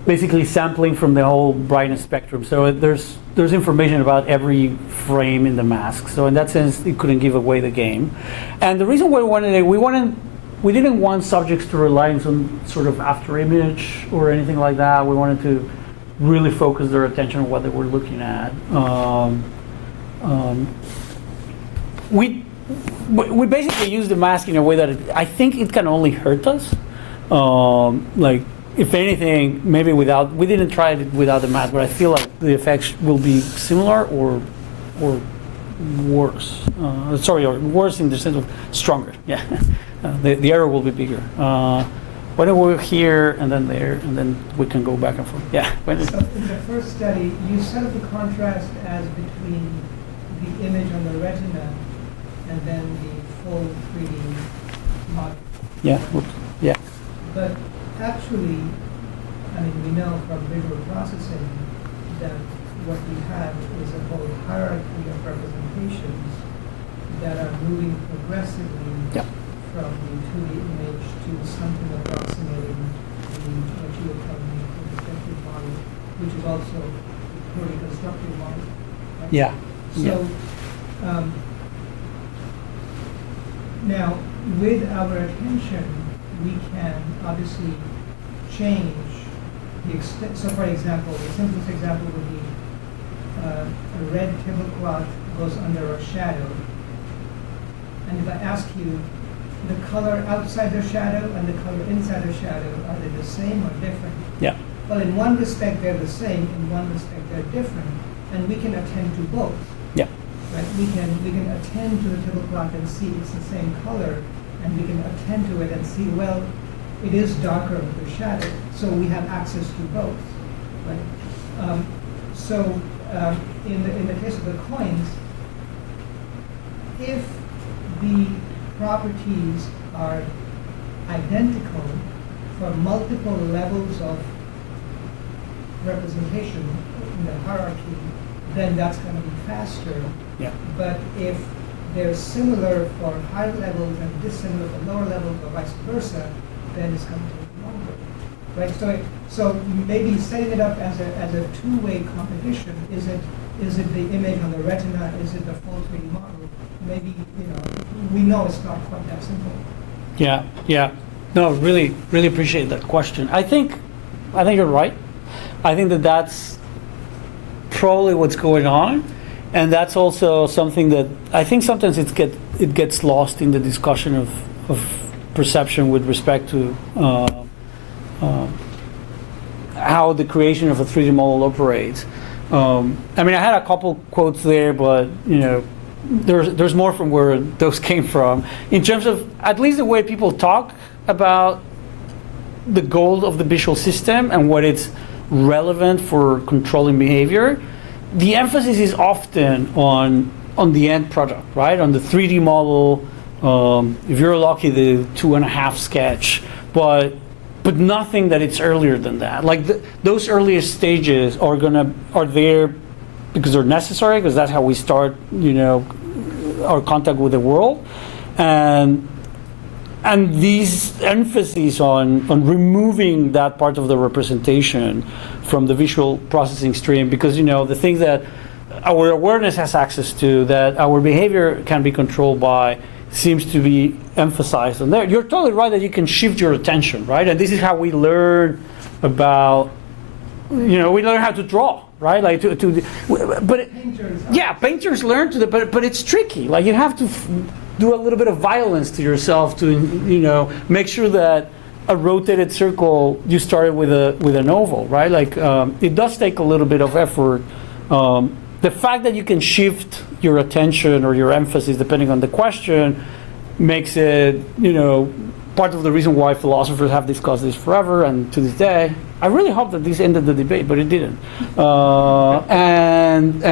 basically sampling from the whole brightness spectrum. So there's information about every frame in the mask. So in that sense, it couldn't give away the game. And the reason why we wanted it, we didn't want subjects to rely on some sort of after image or anything like that. We wanted to really focus their attention on what they were looking at. We basically use the mask in a way that I think it can only hurt us. If anything, maybe we didn't try it without the mask, but I feel like the effects will be similar or worse. Or worse in the sense of stronger. Yeah, the error will be bigger. Why don't we here and then there, and then we can go back and forth. Yeah. So in the first study, you set up the contrast as between the image on the retina and then the full 3D model. Yeah. Yeah. But actually, we know from visual processing that what we have is a whole hierarchy of representations that are moving progressively from the 2D image to something approximating what you were telling me, the perspective model, which is also a purely constructive model. Right? Yeah. So, now, with our attention, we can obviously change the extent. So, for example, the simplest example would be a red tablecloth goes under a shadow. And if I ask you, the color outside the shadow and the color inside the shadow, are they the same or different? Yeah. Well, in one respect, they're the same. In one respect, they're different. And we can attend to both. Yeah. right? We can attend to the table clock and see it's the same color, and we can attend to it and see, well, it is darker with the shadow, so we have access to both, right? In the case of the coins, if the properties are identical for multiple levels of representation in the hierarchy, then that's going to be faster. Yeah. But if they're similar for higher levels and dissimilar for lower levels or vice versa, then it's going to take longer. Right? So maybe setting it up as a two-way competition, is it the image on the retina, is it the full 3D model? Maybe, we know it's not quite that simple. Yeah. No, really appreciate that question. I think you're right. I think that's probably what's going on, and that's also something that I think sometimes it gets lost in the discussion of perception with respect to how the creation of a 3D model operates. I had a couple quotes there, but there's more from where those came from. In terms of at least the way people talk about the goal of the visual system and what it's relevant for controlling behavior, the emphasis is often on the end product, right? On the 3D model, if you're lucky, the 2.5 sketch, but nothing that it's earlier than that. Like those earliest stages are there because they're necessary, because that's how we start, our contact with the world, and these emphases on removing that part of the representation from the visual processing stream, because the things that our awareness has access to, that our behavior can be controlled by, seems to be emphasized on there. You're totally right that you can shift your attention, right? And this is how we learn about, we learn how to draw, right? Like painters learn to, but it's tricky. Like you have to do a little bit of violence to yourself to, make sure that a rotated circle, you started with an oval, right? Like it does take a little bit of effort. The fact that you can shift your attention or your emphasis depending on the question makes it, part of the reason why philosophers have discussed this forever and to this day. I really hope that this ended the debate, but it didn't. And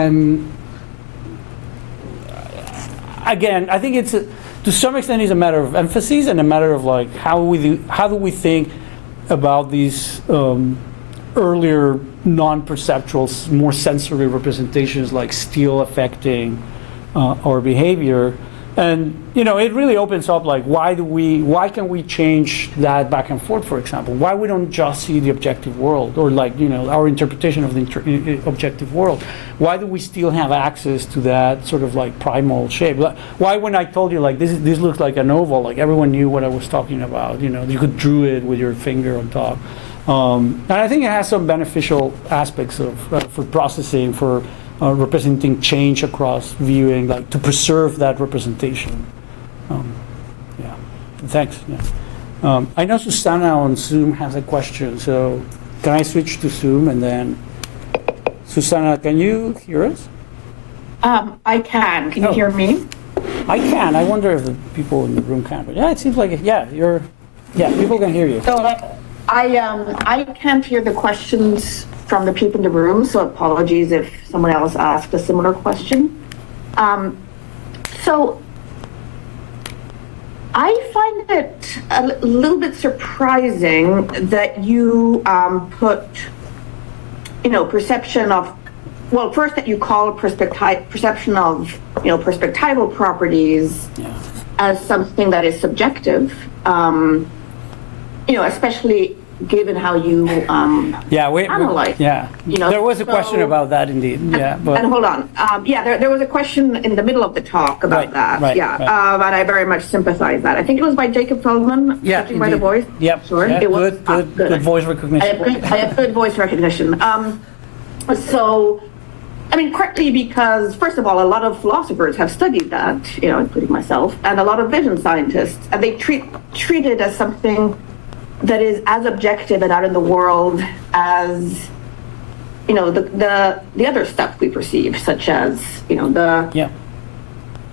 again, I think to some extent it's a matter of emphasis and a matter of like how do we think about these earlier non-perceptual, more sensory representations like steel affecting our behavior. And it really opens up like why can we change that back and forth, for example? Why we don't just see the objective world or like our interpretation of the objective world? Why do we still have access to that sort of like primal shape? Why when I told you like this looks like an oval, like everyone knew what I was talking about, you could draw it with your finger on top. And I think it has some beneficial aspects for processing, for representing change across viewing, like to preserve that representation. Yeah, thanks. Yeah. I know Susanna on Zoom has a question, so can I switch to Zoom and then Susanna, can you hear us? I can. Can you hear me? I can. I wonder if the people in the room can. But yeah, it seems like people can hear you. So I can't hear the questions from the people in the room, so apologies if someone else asked a similar question. So I find it a little bit surprising that you put, perception of, well, first that you call perception of, perspectival properties as something that is subjective, especially given how you analyze. There was a question about that indeed. And hold on. There was a question in the middle of the talk about that. Right. And I very much sympathize that. I think it was by Jacob Feldman. Judging by the voice. Yep. Sure. Yeah, it was good voice recognition. I have good voice recognition. Partly because, first of all, a lot of philosophers have studied that, including myself, and a lot of vision scientists, and they treat it as something that is as objective and out in the world as, the other stuff we perceive, such as,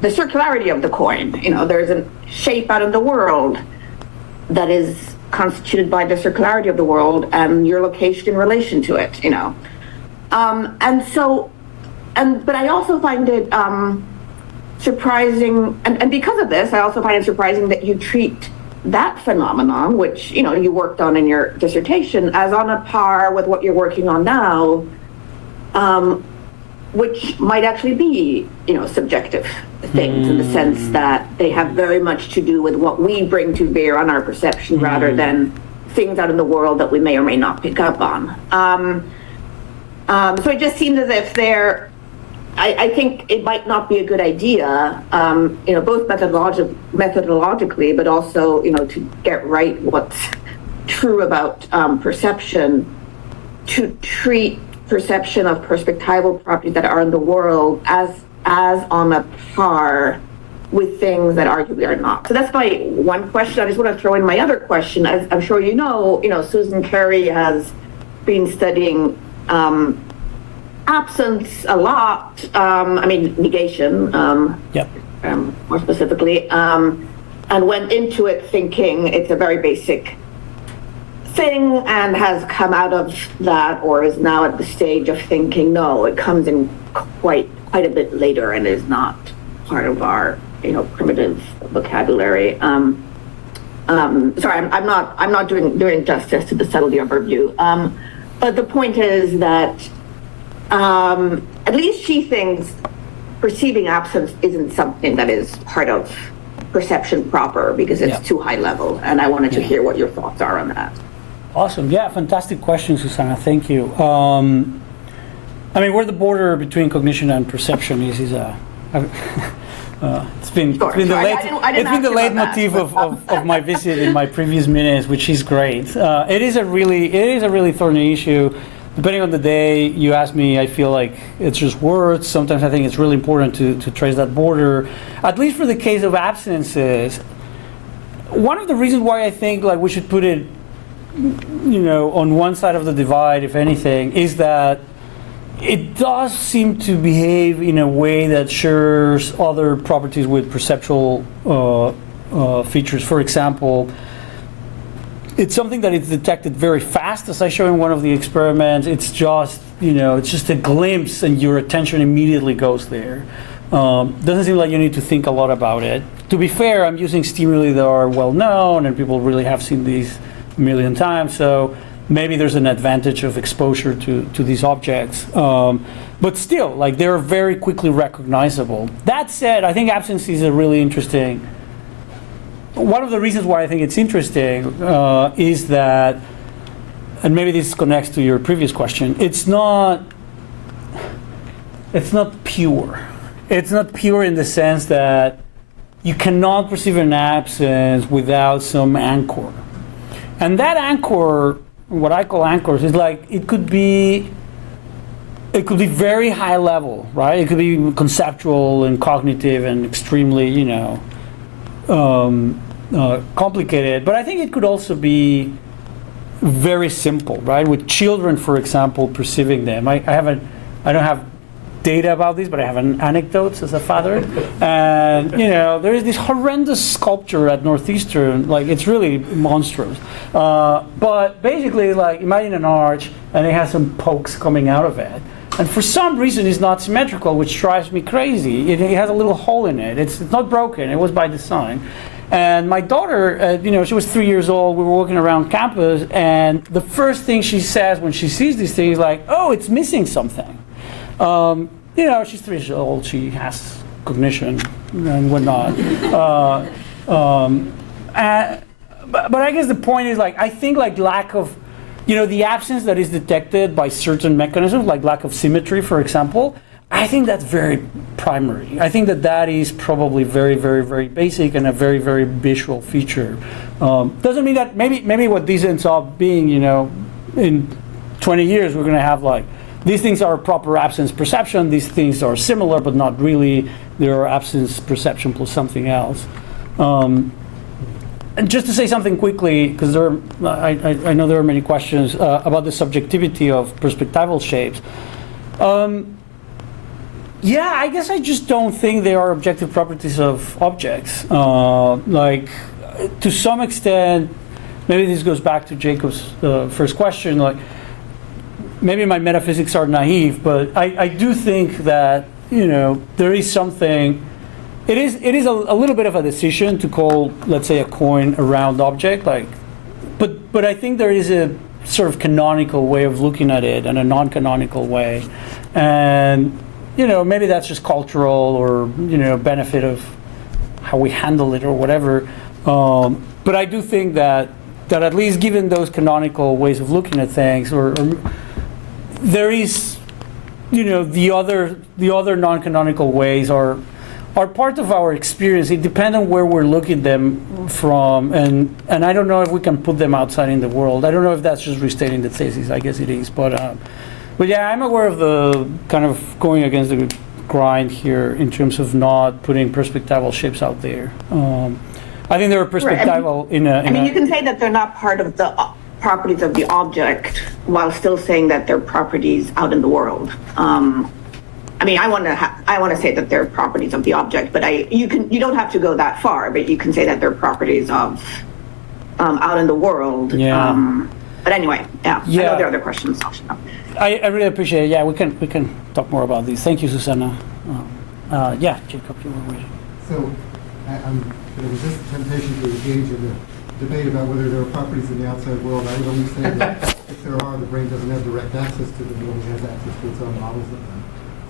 the circularity of the coin. There's a shape out in the world that is constituted by the circularity of the world and your location in relation to it. But I also find it surprising, and because of this, I also find it surprising that you treat that phenomenon, which you worked on in your dissertation, as on a par with what you're working on now, which might actually be subjective things in the sense that they have very much to do with what we bring to bear on our perception rather than things out in the world that we may or may not pick up on. So it just seems as if I think it might not be a good idea, both methodologically, but also, to get right what's true about perception, to treat perception of perspectival properties that are in the world as on a par with things that arguably are not. So that's my one question. I just want to throw in my other question. As I'm sure you know, Susan Carey has been studying absence a lot, negation, more specifically, and went into it thinking it's a very basic thing and has come out of that, or is now at the stage of thinking, no, it comes in quite a bit later and is not part of our, primitive vocabulary. Sorry, I'm not doing justice to the subtlety of her view. But the point is that at least she thinks perceiving absence isn't something that is part of perception proper because it's too high level. And I wanted to hear what your thoughts are on that. Awesome. Yeah, fantastic question, Susanna. Thank you. Where the border between cognition and perception is it's been the leitmotif of my visit in my previous minutes, which is great. It is a really thorny issue. Depending on the day you ask me, I feel like it's just words. Sometimes I think it's really important to trace that border, at least for the case of absences. One of the reasons why I think we should put it on one side of the divide, if anything, is that it does seem to behave in a way that shares other properties with perceptual features. For example, it's something that is detected very fast, as I show in one of the experiments. It's just, it's just a glimpse and your attention immediately goes there. Doesn't seem like you need to think a lot about it. To be fair, I'm using stimuli that are well known and people really have seen these a million times, so maybe there's an advantage of exposure to these objects. But still, they're very quickly recognizable. That said, I think absence is a really interesting. One of the reasons why I think it's interesting is that, and maybe this connects to your previous question, it's not pure. It's not pure in the sense that you cannot perceive an absence without some anchor. And that anchor, what I call anchors, is it could be very high level, right? It could be conceptual and cognitive and extremely, complicated. But I think it could also be very simple, right? With children, for example, perceiving them. I don't have data about this, but I have an anecdote as a father. And there is this horrendous sculpture at Northeastern. It's really monstrous. But basically, imagine an arch, and it has some pokes coming out of it. And for some reason, it's not symmetrical, which drives me crazy. It has a little hole in it. It's not broken. It was by design. And my daughter, she was 3 years old. We were walking around campus, and the first thing she says when she sees these things is "Oh, it's missing something." She's 3 years old. She has cognition and whatnot. But I guess the point is I think lack of, the absence that is detected by certain mechanisms, like lack of symmetry, for example. I think that's very primary. I think that is probably very, very, very basic and a very, very visual feature. Doesn't mean that maybe what this ends up being, in 20 years we're going to have these things are proper absence perception. These things are similar, but not really. They are absence perception plus something else. And just to say something quickly, because I know there are many questions about the subjectivity of perspectival shapes. Yeah, I guess I just don't think they are objective properties of objects. Like, to some extent, maybe this goes back to Jacob's first question. Like, maybe my metaphysics are naive, but I do think that there is something. It is a little bit of a decision to call, let's say, a coin a round object. Like, but I think there is a sort of canonical way of looking at it and a non-canonical way, and maybe that's just cultural or benefit of how we handle it or whatever. But I do think that at least given those canonical ways of looking at things, or there is, the other non-canonical ways are part of our experience. It depends on where we're looking them from, and I don't know if we can put them outside in the world. I don't know if that's just restating the thesis. I guess it is, but yeah, I'm aware of the kind of going against the grind here in terms of not putting perspectival shapes out there. I think there are perspectival right. You can say that they're not part of the properties of the object while still saying that they're properties out in the world. I want to say that they're properties of the object, but you don't have to go that far. But you can say that they're properties of out in the world. Yeah. But anyway, yeah. I know there are other questions. I really appreciate it. Yeah, we can talk more about these. Thank you, Susanna. Yeah, Jacob, you were waiting. So I'm going to resist the temptation to engage in the debate about whether there are properties in the outside world. I would only say that if there are, the brain doesn't have direct access to them. It only has access to its own models of them.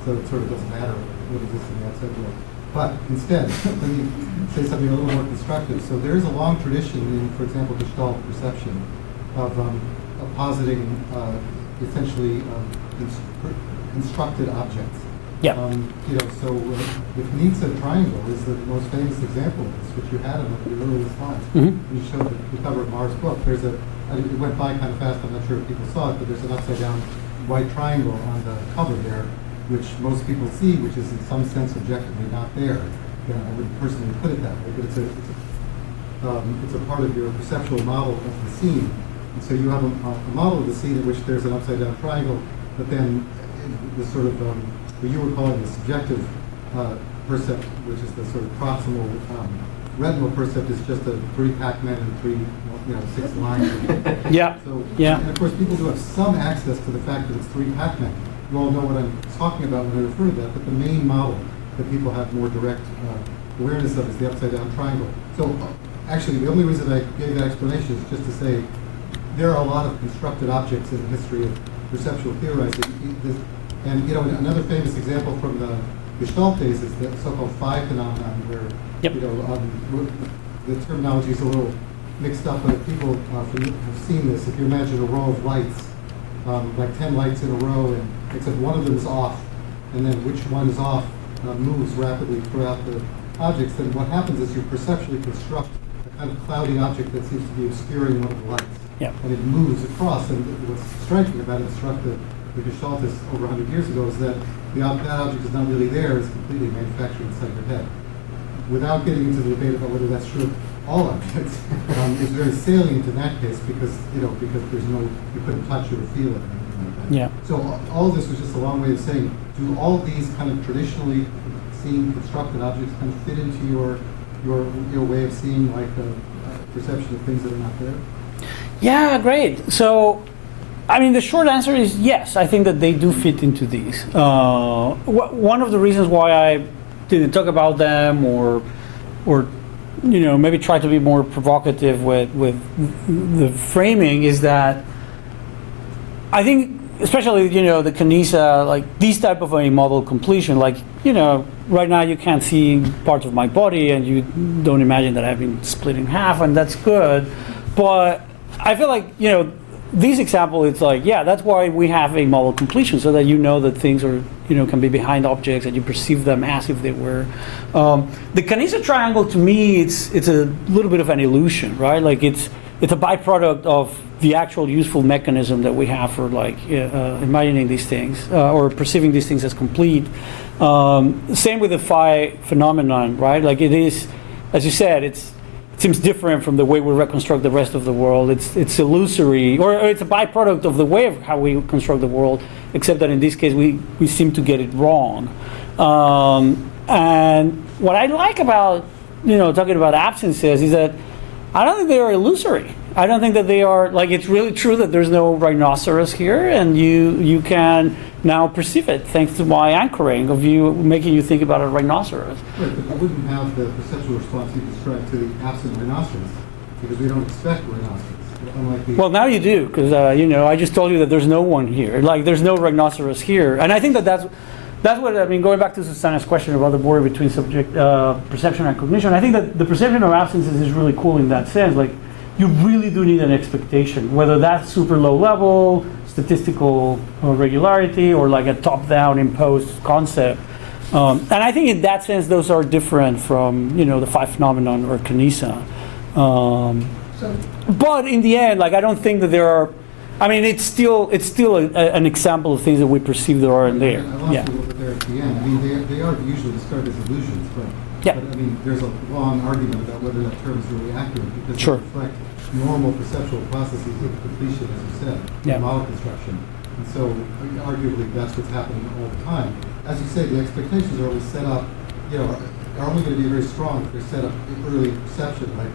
So it sort of doesn't matter what exists in the outside world. But instead, let me say something a little more constructive. So there is a long tradition in, for example, Gestalt perception of positing essentially constructed objects. Yeah. So the Knizia triangle is the most famous example of this, which you had on the earlier slides. Mm-hmm. You showed the cover of Mars' book. It went by kind of fast. I'm not sure if people saw it, but there's an upside-down white triangle on the cover there, which most people see, which is in some sense objectively not there. I wouldn't personally put it that way, but it's a part of your perceptual model of the scene. And so you have a model of the scene in which there's an upside-down triangle, but then the sort of what you were calling the subjective percept, which is the sort of proximal retinal percept, is just a 3 Pac-Man and 6 lines. Yeah. So, yeah. And of course, people do have some access to the fact that it's 3 Pac-Man. You all know what I'm talking about when I refer to that, but the main model that people have more direct awareness of is the upside-down triangle. So actually, the only reason I gave that explanation is just to say there are a lot of constructed objects in the history of perceptual theorizing. And another famous example from the Gestalt days is the so-called phi phenomenon, where yep. The terminology is a little mixed up, but if people have seen this, if you imagine a row of lights, like 10 lights in a row, and except one of them is off, and then which one is off moves rapidly throughout the objects, then what happens is you perceptually construct a kind of cloudy object that seems to be obscuring one of the lights. Yep. And it moves across, and what's striking about the Gestaltists over 100 years ago is that that object is not really there, it's completely manufactured inside your head. Without getting into the debate about whether that's true of all objects, it's very salient in that case because there's you couldn't touch it or feel it or anything like that. Yeah. So all of this was just a long way of saying, do all these kind of traditionally seen constructed objects kind of fit into your way of seeing, like a perception of things that are not there? Yeah, great. So, the short answer is yes. I think that they do fit into these. One of the reasons why I didn't talk about them, or maybe try to be more provocative with the framing, is that I think, especially the Knizia, like these type of a model completion, like right now you can't see parts of my body, and you don't imagine that I've been split in half, and that's good, but I feel like, this example, it's like, yeah, that's why we have a model completion, so that that things are, can be behind objects, and you perceive them as if they were. The Knizia triangle, to me, it's a little bit of an illusion, right? Like it's a byproduct of the actual useful mechanism that we have for imagining these things or perceiving these things as complete. Same with the phi phenomenon, right? Like it is, as you said, it seems different from the way we reconstruct the rest of the world. It's illusory, or it's a byproduct of the way of how we construct the world, except that in this case we seem to get it wrong. And what I like about, talking about absences is that I don't think they are illusory. I don't think that they are, like, it's really true that there's no rhinoceros here, and you can now perceive it thanks to my anchoring of you, making you think about a rhinoceros. Right, but you wouldn't have the perceptual response you described to the absent rhinoceros, because we don't expect rhinoceros. Unlike the Well, now you do, because, I just told you that there's no one here. Like, there's no rhinoceros here. And I think that's what, going back to Susana's question about the border between perception and cognition, I think that the perception of absences is really cool in that sense. Like, you really do need an expectation, whether that's super low level, statistical regularity, or like a top-down imposed concept. And I think in that sense, those are different from, the five phenomenon or kinesa. But in the end, like, I don't think that there are, it's still an example of things that we perceive there aren't there. I lost Yeah. a little bit there at the end. They are usually described as illusions, but Yeah. there's a long argument about whether that term is really accurate, because Sure. they reflect normal perceptual processes of completion, as you said, Yeah. model construction. And so, arguably, that's what's happening all the time. As you say, the expectations are always set up, are only going to be very strong if they're set up in early perception, like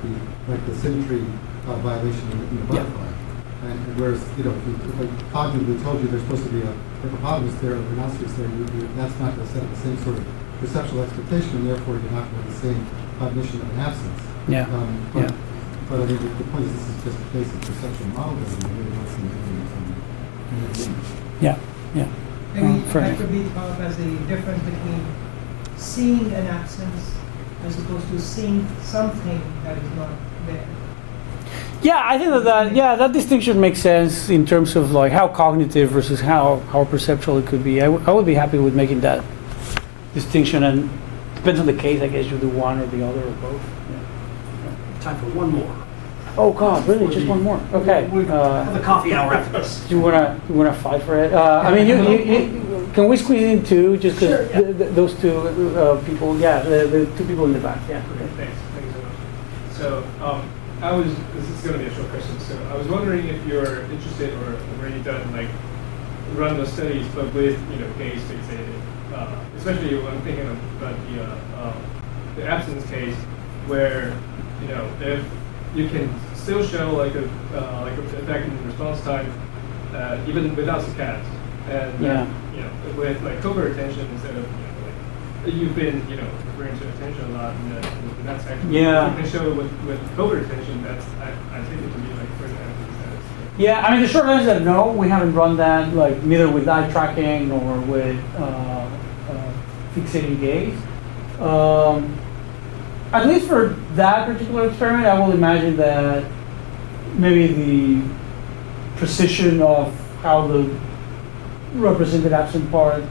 the symmetry violation in the butterfly. And whereas, if I cognitively told you there's supposed to be a hippopotamus there or a rhinoceros there, that's not going to set up the same sort of perceptual expectation, and therefore you're not going to have the same cognition of an absence. Yeah. But I mean, the point is, this is just a basic perceptual model building. You really don't see anything. Yeah. Maybe fair that enough. could be thought of as the difference between seeing an absence as opposed to seeing something that is not there. Yeah, I think that distinction makes sense in terms of like how cognitive versus how perceptual it could be. I would be happy with making that distinction, and depends on the case. I guess you do one or the other or both. Time for one more. Oh God, really? Just one more? Okay. Have the coffee hour after this. Do you wanna fight for it? You can we squeeze in two? Just because Sure, yeah. those two people. Yeah, the two people in the back. Yeah. Okay. Thanks so much. So, this is going to be a short question. So, I was wondering if you're interested or already done run those studies, but with case fixated, especially when I'm thinking about the absence case, where if you can still show like a effect in response time, even without saccades, and with like covert attention instead of you've been referring to attention a lot, and that's actually if you can show it with covert attention. That's I take it to be like first evidence. Yeah, the short answer is no. We haven't run that like neither with eye tracking nor with fixating gaze. At least for that particular experiment, I will imagine that maybe the precision of how the represented absent part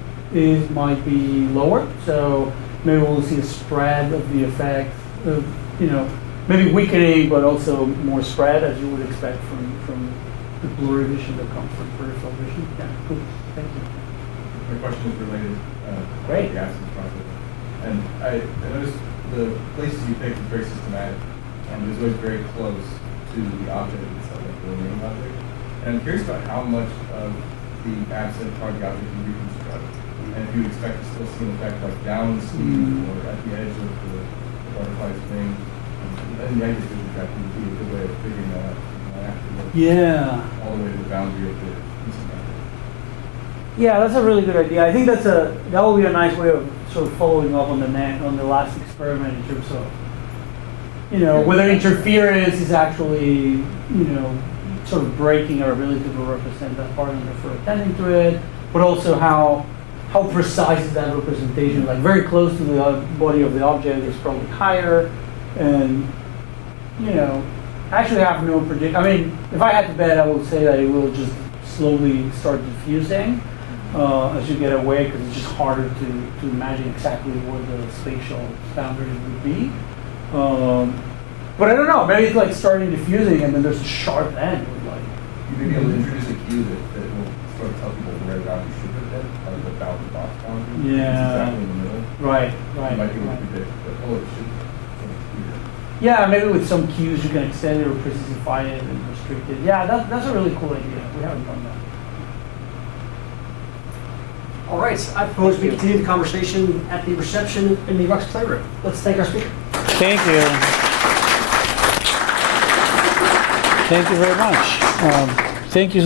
might be lower. So maybe we'll see a spread of the effect, maybe weakening, but also more spread, as you would expect from the blurry vision that comes from peripheral vision. Yeah, cool. Thank you. My question is related Great. to the absence process. And I noticed the places you picked is very systematic, and it was always very close to the object itself, like the remaining object. And I'm curious about how much of the absent part of the object you reconstruct, and if you would expect to still see an effect like downstream or at the edge of the butterfly's wing. And the negative vision trap would be a good way of figuring that out. All the way to the boundary of the instant object. Yeah, that's a really good idea. I think that will be a nice way of sort of following up on the last experiment in terms of, whether interference is actually, sort of breaking our ability to represent that part and therefore attending to it, but also how precise is that representation? Like very close to the body of the object is probably higher, and I actually have no prediction. If I had to bet, I would say that it will just slowly start diffusing as you get away, because it's just harder to imagine exactly where the spatial boundary would be. But I don't know, maybe it's like starting diffusing and then there's a sharp end with like. You may be able to introduce a cue that will sort of tell people where the boundary should have been, like the boundary box boundary. Yeah. It's exactly in the middle. Right. You might be able to predict, but it should be clear. Yeah, maybe with some cues you can extend it or precify it and restrict it. Yeah, that's a really cool idea. We haven't done that. All right, I propose we continue the conversation at the reception in the RuCCS Playroom. Let's thank our speaker. Thank you. Thank you very much. Thank you.